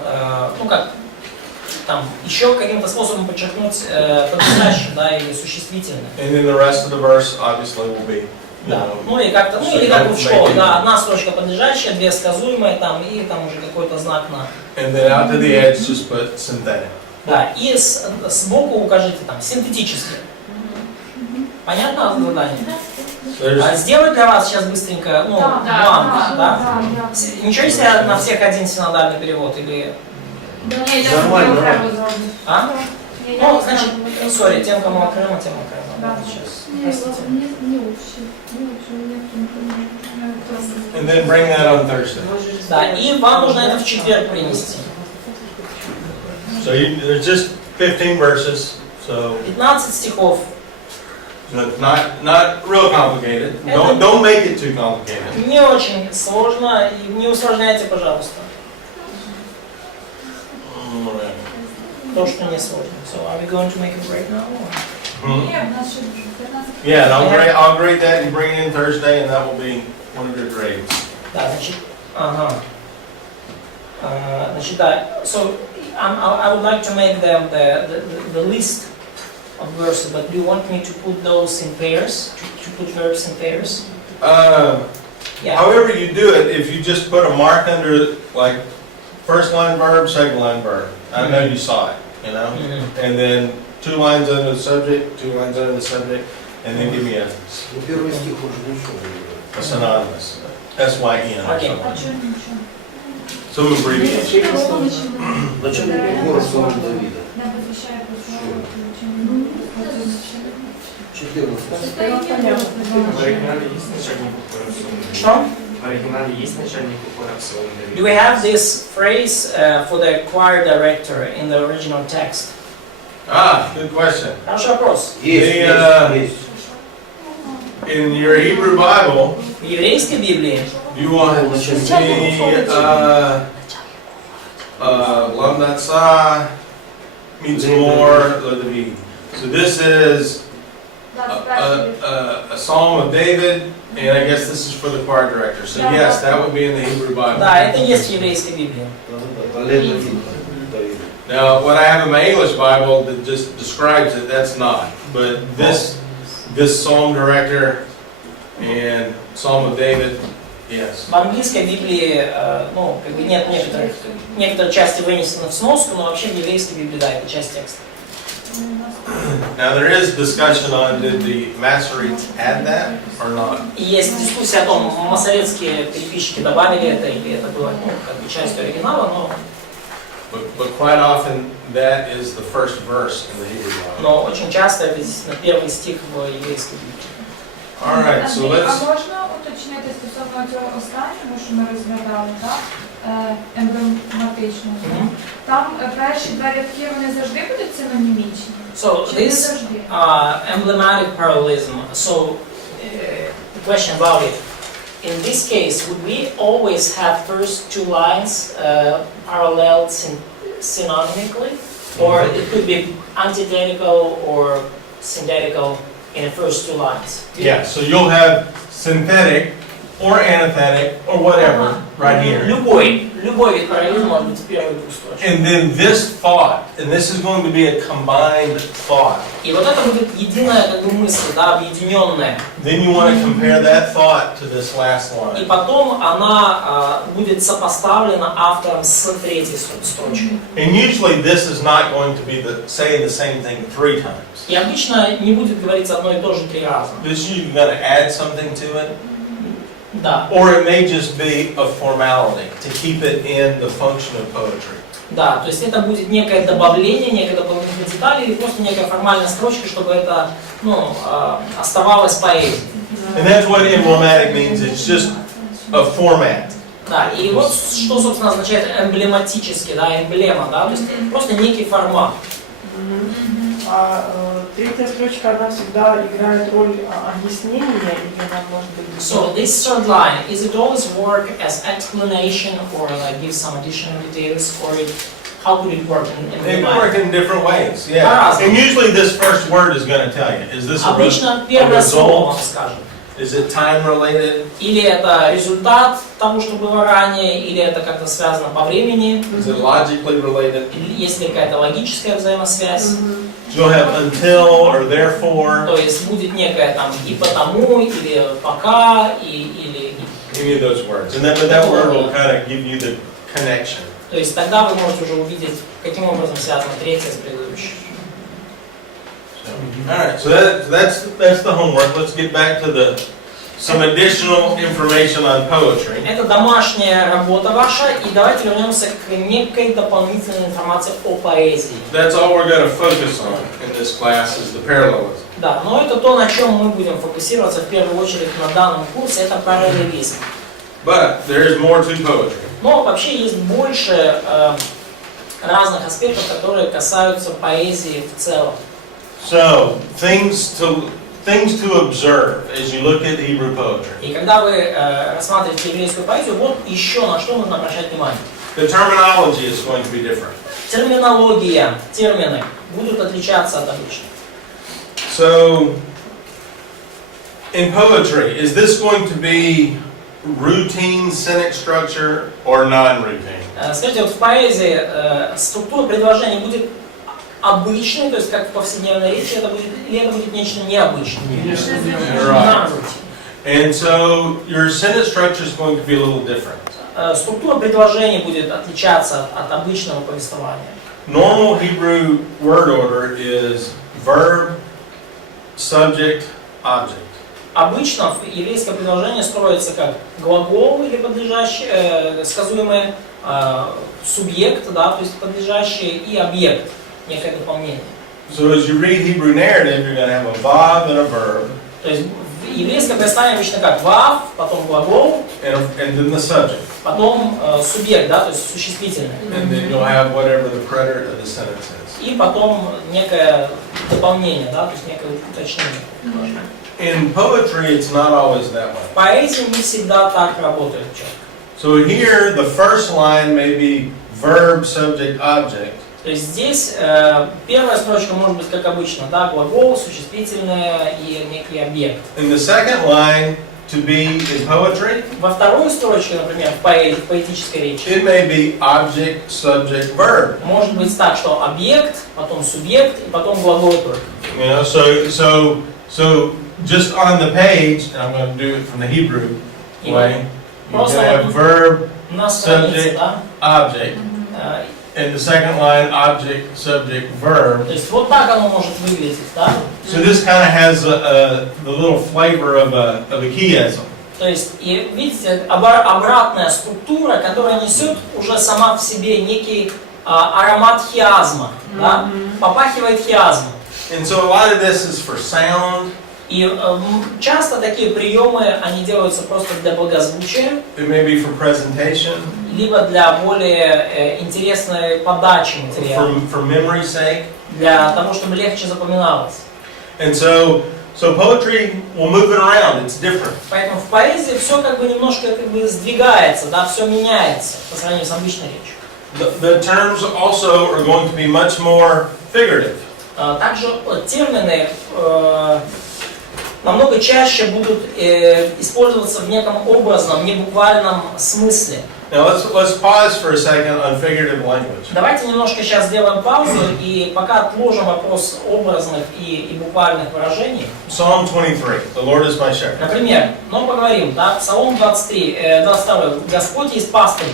там еще каким-то способом подчеркнуть подлежащее, да, или существительное. And then the rest of the verse obviously will be. Да. Ну или как-то, ну или как в школе, да, 1 строчка подлежащая, 2 сказуемые там и там уже какой-то знак на. And then out to the edge just put synthetic. Да, и сбоку укажите там синтетически. Понятно задание? Сделать для вас сейчас быстренько, ну, бланк, да? Ничего себе на всех один синодальный перевод или... Нормально. А? Ну, значит, сори, тем, кому окремо, тем окремо. Сейчас. Простите. And then bring that on Thursday. Да, и вам нужно это в четверг принести. So there's just 15 verses, so 15 стихов. not real complicated. Don't make it too complicated. Не очень сложно, и не усложняйте, пожалуйста. То, что не сложно. So are we going to make a break now? Yeah, and I'll grade that and bring it in Thursday, and that will be one of your grades. Да, значит, значит, да. So I would like to make them the list of verses, but do you want me to put those in pairs? To put verbs in pairs? Yeah. However you do it, if you just put a mark under, like, 1st line verb, 2nd line verb. I know you saw it, you know? And then 2 lines under the subject, 2 lines under the subject, and then give me a synonymous. S-Y-N or Okay. something. Some abbreviation. Зачем город Слова Давида? 14. В оригинале есть начальник корпорационный. Что? В оригинале есть начальник корпорационный. Do we have this phrase for the choir director in the original text? Ah, good question. Хороший вопрос. Есть. In your Hebrew Bible, В еврейской Библии you want to see Lamnatsa Mitzmor Ladavid. So this is a Psalm of David, and I guess this is for the choir director. So yes, that would be in the Hebrew Bible. да, это есть в еврейской Библии. Now, what I have in my English Bible that just describes it, that's not. But this Psalm director and Psalm of David, yes. В английской Библии, ну, как бы нет некоторые части вынесены в сноску, но вообще в еврейской Библии, да, это часть текста. Now there is discussion on did the Masoretes add that or not. И есть дискуссия о том, масоретские переписчики добавили это или это было, ну, как бы частью оригинала, но... But quite often that is the first verse in the Hebrew Bible. Но очень часто это действительно первый стих в еврейской Библии. All right, so let's. А можна уточнити стосовно цього останнього, що ми розглядали, так? Емблематично. Там перші два рядки, вони завжди будуть синонімічні? So Чи не this завжди? emblematic parallelism. So the question about it. In this case, would we always have first two lines paralleled synonymically, or it could be antithetical or synthetical in the first two lines? Yeah, so you'll have synthetic or antithetic or whatever right here. Любой вид параллелизма может быть в первой двух строчках. And then this thought, and this is going to be a combined thought. И вот это будет единая как бы мысль, да, объединенная. Then you want to compare that thought to this last И line. потом она будет сопоставлена автором с третьей строчкой. And usually this is not going to be saying the same thing 3 times. И обычно не будет говориться одно и то же 3 раза. This you're going to add something to it. Да. Or it may just be a formality to keep it in the function of poetry. Да, то есть это будет некое добавление, некая дополнительная деталь или просто некая формальная строчка, чтобы это, ну, оставалось поэзией. And that's what emblematic means. It's just a format. Да, и вот что, собственно, означает эмблематически, да, эмблема, да, то есть просто некий формат. А третья строчка, она всегда играет роль объяснения, или она может быть... So this third line, is it always work as explanation or like give some additional details, or how would it work in They the work in different ways, yeah. And usually this first word is going to tell you, is this a Обычно первое слово вам result? скажет. Is it time related? Или это результат того, что было ранее, или это как-то связано по времени, Is it logically related? или есть ли какая-то логическая взаимосвязь. You'll have until or therefore. То есть будет некая там и потому, или пока, или... Any of those words. And then that word will kind of give you the connection. То есть тогда вы можете уже увидеть, каким образом связано третье с предыдущим. Alright, so that's the homework. Let's get back to some additional information on poetry. Это домашняя работа ваша, и давайте вернемся к некой дополнительной информации о поэзии. That's all we're going to focus on in this class is the parallelism. Да, но это то, на чем мы будем фокусироваться в первую очередь на данном курсе, это параллелизм. But there is more to poetry. Но вообще есть больше разных аспектов, которые касаются поэзии в целом. So, things to observe as you look at Hebrew poetry. И когда вы рассматриваете еврейскую поэзию, вот еще на что нужно обращать внимание. The terminology is going to be different. Терминология, термины будут отличаться от обычных. So, in poetry, is this going to be routine sentence structure or non-routine? Скажите, вот в поэзии структура предложения будет обычной, то есть как в повседневной речи, это будет, или это будет нечто необычное? Right. And so your sentence structure is going to be a little different. Структура предложения будет отличаться от обычного повествования. Normal Hebrew word order is verb, subject, object. обычно еврейское предложение строится как глагол или подлежащий, сказуемый субъект, да, то есть подлежащий, и объект, некое дополнение. So as you read Hebrew narrative, you're going to have a vav and a verb. То есть еврейское представление обычно как вав, потом глагол, And then the subject. потом субъект, да, то есть существительное. And then you'll have whatever the preterite of the sentence is. И потом некое дополнение, да, то есть некое уточнение. In poetry, it's not always that way. В поэзии не всегда так работает четко. So here, the first line may be verb, subject, object. То есть здесь первая строчка может быть как обычно, да, глагол, существительное и некий объект. In the second line, to be in poetry, Во второй строчке, например, в поэтической речи, it may be object, subject, verb. может быть так, что объект, потом субъект и потом глагол только. You know, so just on the page, and I'm going to do it from the Hebrew way. You have verb, На странице, subject, да, object. In the second line, object, subject, verb. то есть вот так оно может выглядеть, да? So this kind of has the little flavor of a chiasm. То есть, и видите, обратная структура, которая несет уже сама в себе некий аромат хиазма, да? Попахивает хиазмом. And so a lot of this is for sound. И часто такие приемы, они делаются просто для благозвучия, It may be for presentation, либо для более интересной подачи материала, for memory's sake. для того, чтобы легче запоминалось. And so poetry will move it around. It's different. Поэтому в поэзии все как бы немножко как бы сдвигается, да, все меняется по сравнению с обычной речью. The terms also are going to be much more figurative. Также термины намного чаще будут использоваться в неком образном, небуквальном смысле. Now let's pause for a second on figurative language. Давайте немножко сейчас сделаем паузу и пока отложим вопрос образных и буквальных выражений. Psalm 23, the Lord is my shepherd. Например, поговорим, да, Псалом 22, Господь есть пастырь.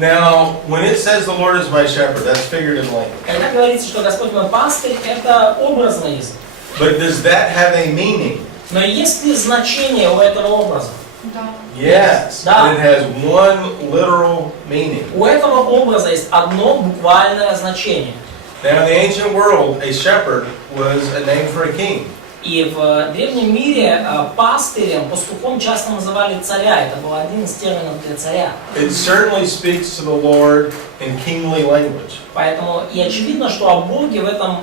Now, when it says the Lord is my shepherd, that's figurative language. Когда говорится, что Господь мой пастырь, это образный язык. But does that have a meaning? Но есть ли значение у этого образа? Да. Yes. Да. And it has one literal meaning. У этого образа есть одно буквальное значение. Now, in the ancient world, a shepherd was a name for a king. И в древнем мире пастырем, пастухом часто называли царя. Это был один из терминов для царя. It certainly speaks to the Lord in kingly language. Поэтому и очевидно, что о Боге в этом,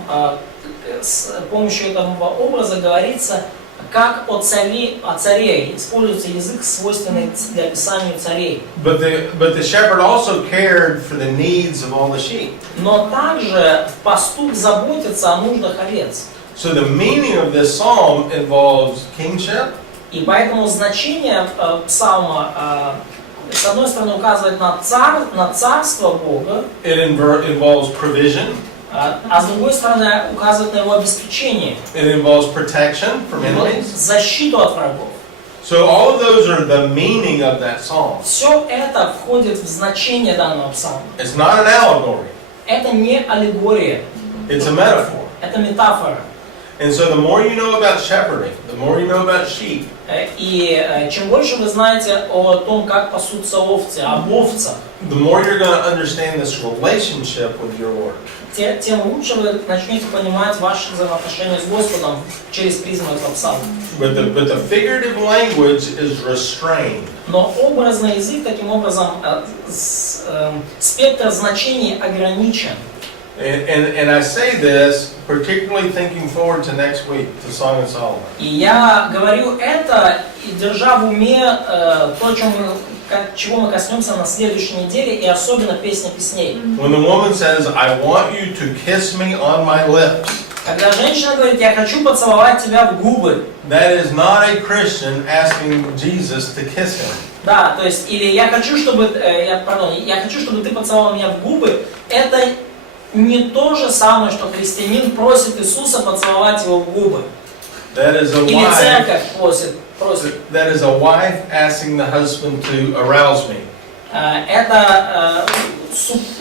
с помощью этого образа говорится как о царе. Используется язык, свойственный для описания царей. But the shepherd also cared for the needs of all the sheep. Но также пастух заботится о нуждах овец. So the meaning of this psalm involves kingship. И поэтому значение псалма с одной стороны указывает на царство Бога, It involves provision. а с другой стороны указывает на его обеспечение, It involves protection from enemies. защиту от врагов. So all of those are the meaning of that psalm. Все это входит в значение данного псалма. It's not an allegory. Это не аллегория, It's a metaphor. это метафора. And so the more you know about shepherding, the more you know about sheep, И чем больше вы знаете о том, как пасутся овцы, об овцах, the more you're going to understand this relationship with your Lord. тем лучше вы начнете понимать ваши взаимоотношения с Господом через призму этого псалма. But the figurative language is restrained. Но образный язык таким образом спектр значений ограничен. And I say this particularly thinking forward to next week, to Song of Solomon. И я говорю это, держа в уме то, чего мы коснемся на следующей неделе, и особенно Песня песней. When the woman says, I want you to kiss me on my lips, Когда женщина говорит, я хочу поцеловать тебя в губы, that is not a Christian asking Jesus to kiss him. да, то есть, или я хочу, чтобы ты поцеловал меня в губы, это не то же самое, что христианин просит Иисуса поцеловать его в губы. That is a Или wife. церковь просит. That is a wife asking the husband to arouse me. Это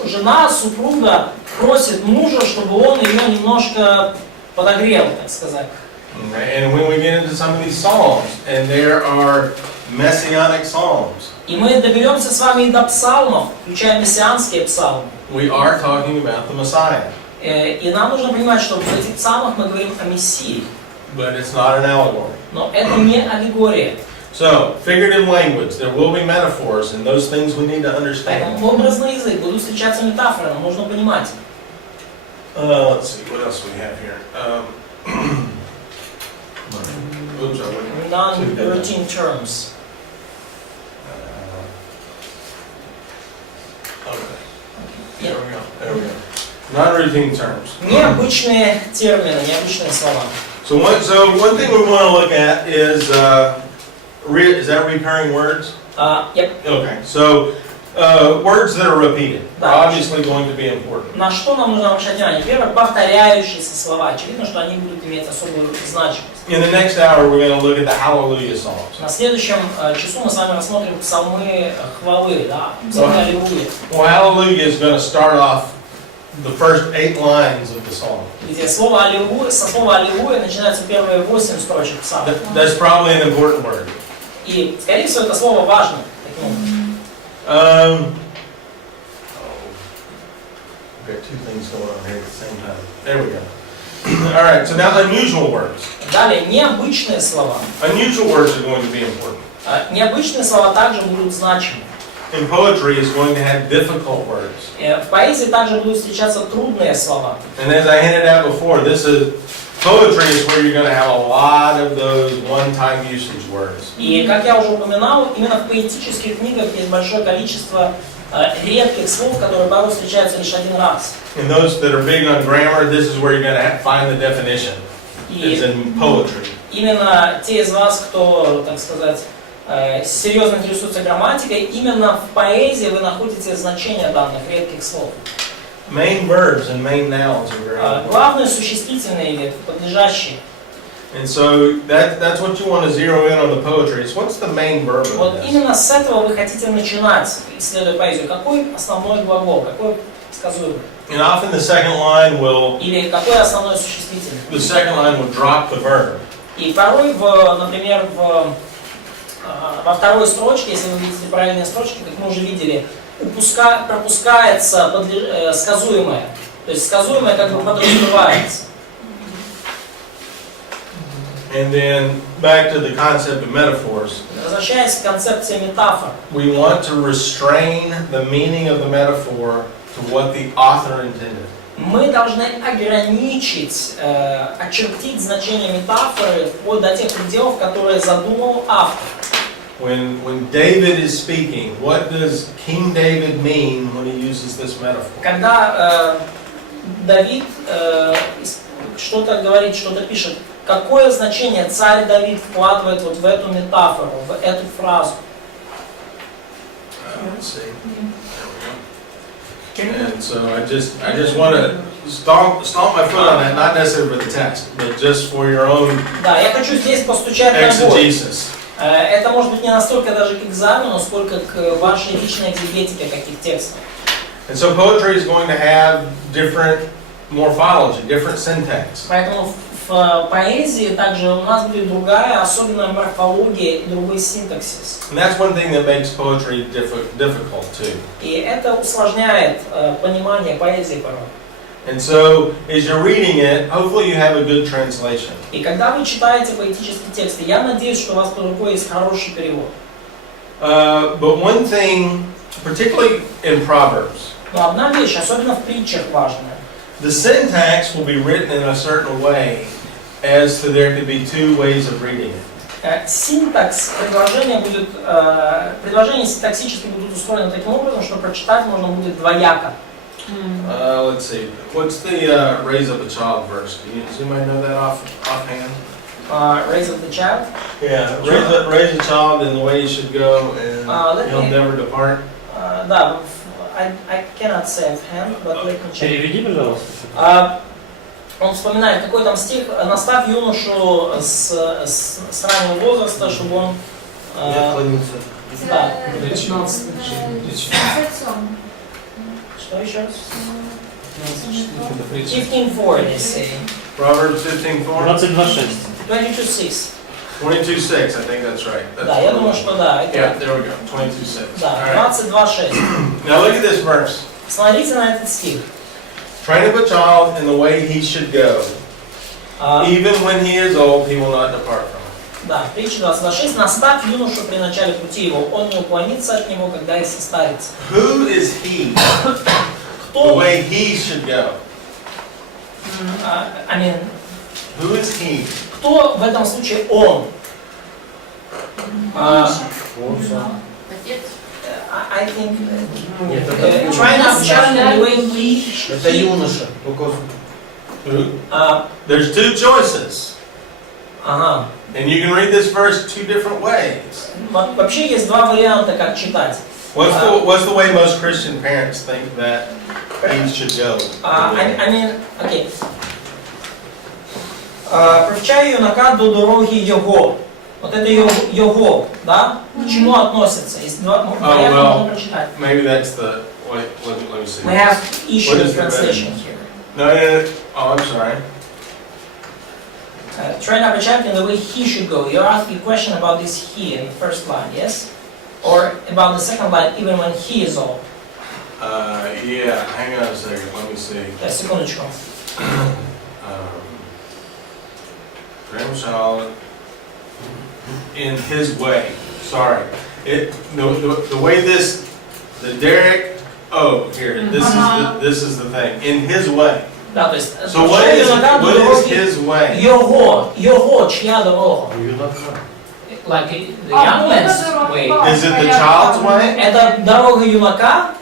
жена, супруга просит мужа, чтобы он ее немножко подогрел, так сказать. Okay, and when we get into some of these psalms, and there are messianic psalms, И мы доберемся с вами и до псалмов, включая мессианские псалмы. we are talking about the Messiah, И нам нужно понимать, что в этих псалмах мы говорим о Мессии. but it's not an allegory. Но это не аллегория. So, figurative language, there will be metaphors, and those things we need to understand. Поэтому образный язык, будут встречаться метафоры, нам нужно понимать. Let's see, what else we have here? Oops, I went. Non-routine terms. Okay. There we go. There we go. Non-routine terms. Необычные термины, необычные слова. So one thing we want to look at is that recurring words? Yep. Okay. So words that are repeated are obviously going to be important. На что нам нужно обращать внимание? Первое, повторяющиеся слова. Очевидно, что они будут иметь особую значимость. In the next hour, we're going to look at the Hallelujah Psalms. На следующем часу мы с вами рассмотрим псалмы хвалы, да, псалмы аллилуйя. Well, Hallelujah is going to start off the first 8 lines of the psalm. Где слово аллилуйя, со слова аллилуйя начинаются первые 8 строчек псалма. That's probably an important word. И, скорее всего, это слово важно. Таким образом. We've got 2 things going on here at the same time. There we go. All right, so now unusual words. Далее, необычные слова. Unusual words are going to be important. Необычные слова также будут значимы. In poetry, is going to have difficult words. В поэзии также будут встречаться трудные слова. And as I hinted at before, poetry is where you're going to have a lot of those one-time usage words. И, как я уже упоминал, именно в поэтических книгах есть большое количество редких слов, которые порой встречаются лишь один раз. And those that are big on grammar, this is where you're going to find the definition. Is in poetry. Именно те из вас, кто, так сказать, серьезно интересуется грамматикой, именно в поэзии вы находите значение данных редких слов. Main verbs and main nouns are very important. Главные существительные или подлежащие. And so that's what you want to zero in on the poetry. Is what's the main verb of Вот this? именно с этого вы хотите начинать, исследуя поэзию. Какой основной глагол, какой сказуемый? And often the second line will Или какой основной существительный? drop the verb. И порой, например, во второй строчке, если вы видите правильные строчки, как мы уже видели, пропускается сказуемое. То есть сказуемое как бы подразумевается. And then back to the concept of metaphors. Возвращаясь к концепции метафор. We want to restrain the meaning of the metaphor to what the author intended. Мы должны ограничить, очертить значение метафоры вплоть до тех пределов, которые задумал автор. When David is speaking, what does King David mean when he uses this metaphor? Когда Давид что-то говорит, что-то пишет, какое значение царь Давид вкладывает вот в эту метафору, в эту фразу? Let's see. And so I just want to stomp my foot on that, not necessarily for the text, but just for your own Да, я хочу здесь постучать ногой. exegesis. Это может быть не настолько даже к экзамену, сколько к вашей личной экзегетике каких текстов. And so poetry is going to have different morphology, different syntax. Поэтому в поэзии также у нас будет другая, особенная морфология и другой синтаксис. And that's one thing that makes poetry difficult too. И это усложняет понимание поэзии порой. And so, as you're reading it, hopefully you have a good translation. И когда вы читаете поэтические тексты, я надеюсь, что у вас под рукой есть хороший перевод. But one thing, particularly in Proverbs, Но одна вещь, особенно в притчах, важная. the syntax will be written in a certain way as to there could be 2 ways of reading it. Синтакс предложения синтаксически будут устроены таким образом, что прочитать можно будет двояко. Let's see. What's the raise up a child verse? Does anybody know that offhand? Raise up the child? Yeah, raise a child in the way he should go, and he'll never depart. Да, I cannot say offhand, but let me check. Переведи, пожалуйста. Он вспоминает, какой там стих: «Наставь юношу с раннего возраста, чтобы он...» Да. 15. Что еще раз? 15:4. 15:4, they say. Proverbs 15:4. 22:6. 22:6. 22:6, I think that's right. That's Да, я думаю, что да. Yeah, there we go, 22:6. Да, All right. 22:6. Now look at this verse. Смотрите на этот стих. Train up a child in the way he should go. Even when he is old, he will not depart from it. Да, притча 22:6. Наставь юношу при начале пути его, он не уклонится от него, когда и состарится. Who is he? The Кто? way he should go. I mean, Who is he? кто в этом случае он? I think trying up child in the way he. Это юноша. Только Who? There's two choices. Ага. And you can read this verse two different ways. Вообще есть два варианта, как читать. What's the way most Christian parents think that he should go? I mean, okay. Привчай юнака до дороги його. Вот это його, да? К чему относится? Есть два варианта, можно прочитать. Maybe that's the. Wait, let me see. We have issue What with is the translation better? here. No. Oh, I'm sorry. Train up a child in the way he should go. You're asking a question about this he in the first line, yes? Or about the second line, even when he is old. Yeah. Hang on a second. Let me see. Секундочку. Grandchild in his way. Sorry. The way the Derek. Oh, here. This is the thing. In his way. Да, то есть, So what is his way? Його, чья дорога? Like the young man's way. Is it the child's way? Это дорога юнака?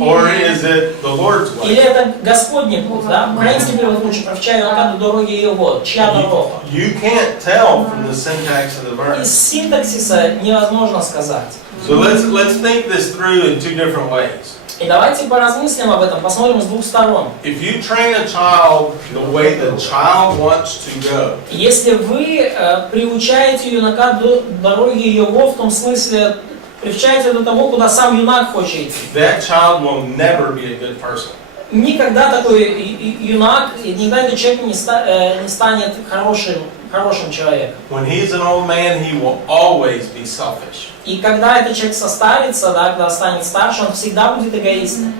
Or is it the Lord's way? Или это Господний путь, да? Украинский перевод лучше. Привчай юнака до дороги его. Чья дорога? You can't tell from the syntax of the Из verse. синтаксиса невозможно сказать. So let's think this through in two different ways. И давайте поразмыслим об этом, посмотрим с двух сторон. If you train a child the way the child wants to go, Если вы приучаете юнака до дороги его, в том смысле, привчаете до того, куда сам юнак хочет идти, that child will never be a good person. никогда такой юнак, никогда этот человек не станет хорошим человеком. When he's an old man, he will always be selfish. И когда этот человек состарится, да, когда станет старше, он всегда будет эгоистом.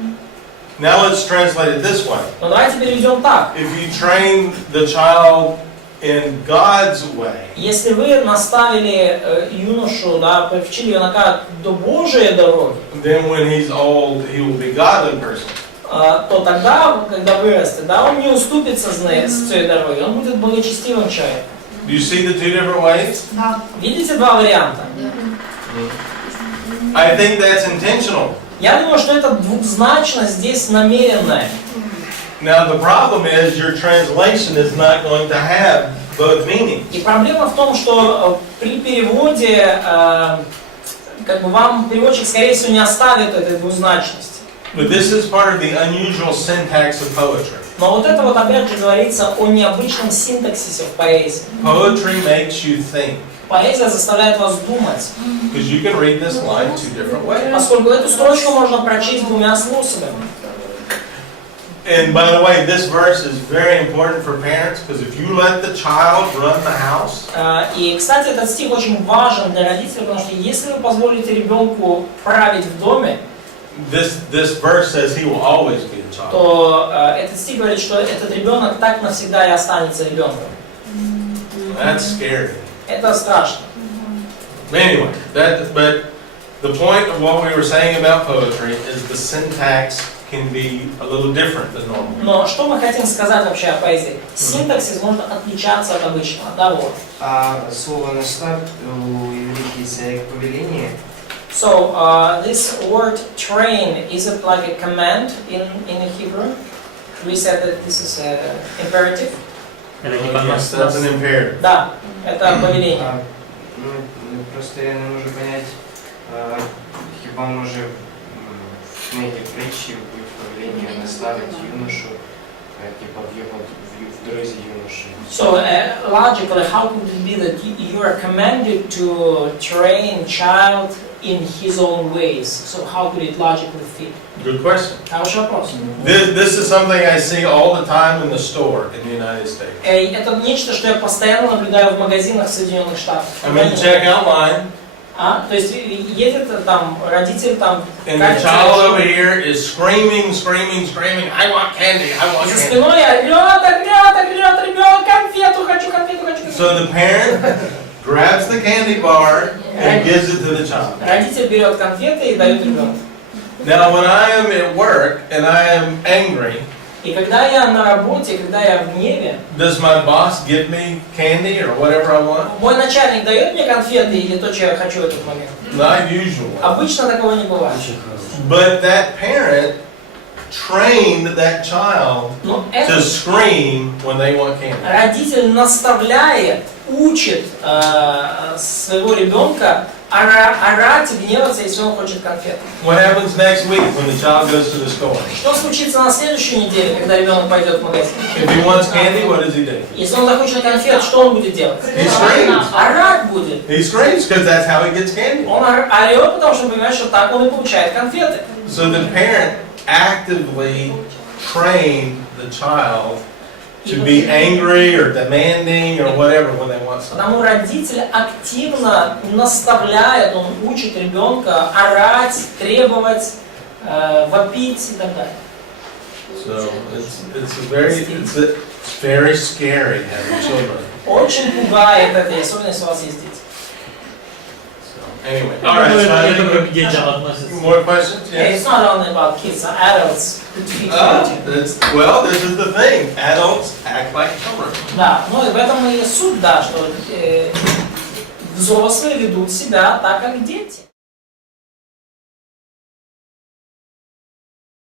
Now let's translate it this way. Но давайте переведем так. If you train the child in God's way, Если вы наставили юношу, да, привчили юнака до Божией дороги, then when he's old, he will be a godly person. то тогда, когда вырастет, да, он не уступится с этой дорогой, он будет благочестивым человеком. Do you see the two different ways? Видите два варианта? I think that's intentional. Я думаю, что это двузначно здесь намеренное. Now the problem is your translation is not going to have both meanings. И проблема в том, что при переводе, как бы вам переводчик, скорее всего, не оставит этой двузначности. But this is part of the unusual syntax of poetry. Но вот это вот опять же говорится о необычном синтаксисе в поэзии. Poetry makes you think. Поэзия заставляет вас думать. Because you can read this line two different ways. Поскольку эту строчку можно прочесть двумя способами. And by the way, this verse is very important for parents because if you let the child run the house, И, кстати, этот стих очень важен для родителей, потому что если вы позволите ребенку править в доме, this verse says he will always be a child. то этот стих говорит, что этот ребенок так навсегда и останется ребенком. That's scary. Это страшно. Anyway, but the point of what we were saying about poetry is the syntax can be a little different than normal. Но что мы хотим сказать вообще о поэзии? Синтаксис может отличаться от обычного. Да, вот. А слово «наставь» у еврейских язык повеление. So, this word train, is it like a command in Hebrew? We said that this is imperative. Yes, that's an imperative. Да, это повеление. Просто я не можу понять, хіба може в книгі притчі бути повеління наставити юношу, типа в дорозі юноші. So, logically, how could it be that you are commanded to train child in his own ways. So how could it logically fit? Good question. Хороший вопрос. This is something I see all the time in the store in the United States. Это нечто, что я постоянно наблюдаю в магазинах Соединенных Штатов. I'm in the checkout line. То есть едет там родитель там. And the child over here is screaming, I want candy, I want За candy. спиной орёт ребенок, конфету хочу. So the parent grabs the candy bar and gives it to the child. Родитель берет конфеты и дает ребенку. Now when I am at work and I am angry, И когда я на работе, когда я в гневе, does my boss give me candy or whatever I want? мой начальник дает мне конфеты или то, что я хочу в этот момент? Not usually. Обычно такого не бывает. But that parent trained that child to scream when they want candy. Родитель наставляет, учит своего ребенка орать и гневаться, если он хочет конфеты. What happens next week when the child goes to the store? Что случится на следующей неделе, когда ребенок пойдет в магазин? If he wants candy, what does he do? Если он захочет конфет, что он будет делать? He screams. Орать будет. He screams because that's how he gets candy. Он орет, потому что понимает, что так он и получает конфеты. So the parent actively trained the child to be angry or demanding or whatever when they want something. Потому родитель активно наставляет, он учит ребенка орать, требовать, вопить и так далее. So it's very scary having children. Очень пугает это, особенно если у вас есть дети. Anyway, all right. Это только к детям относится. More questions? It's Yes. not only about kids, adults could fit into. Well, this is the thing. Adults act like children. Да, ну и в этом и суть, да, что взрослые ведут себя так, как дети.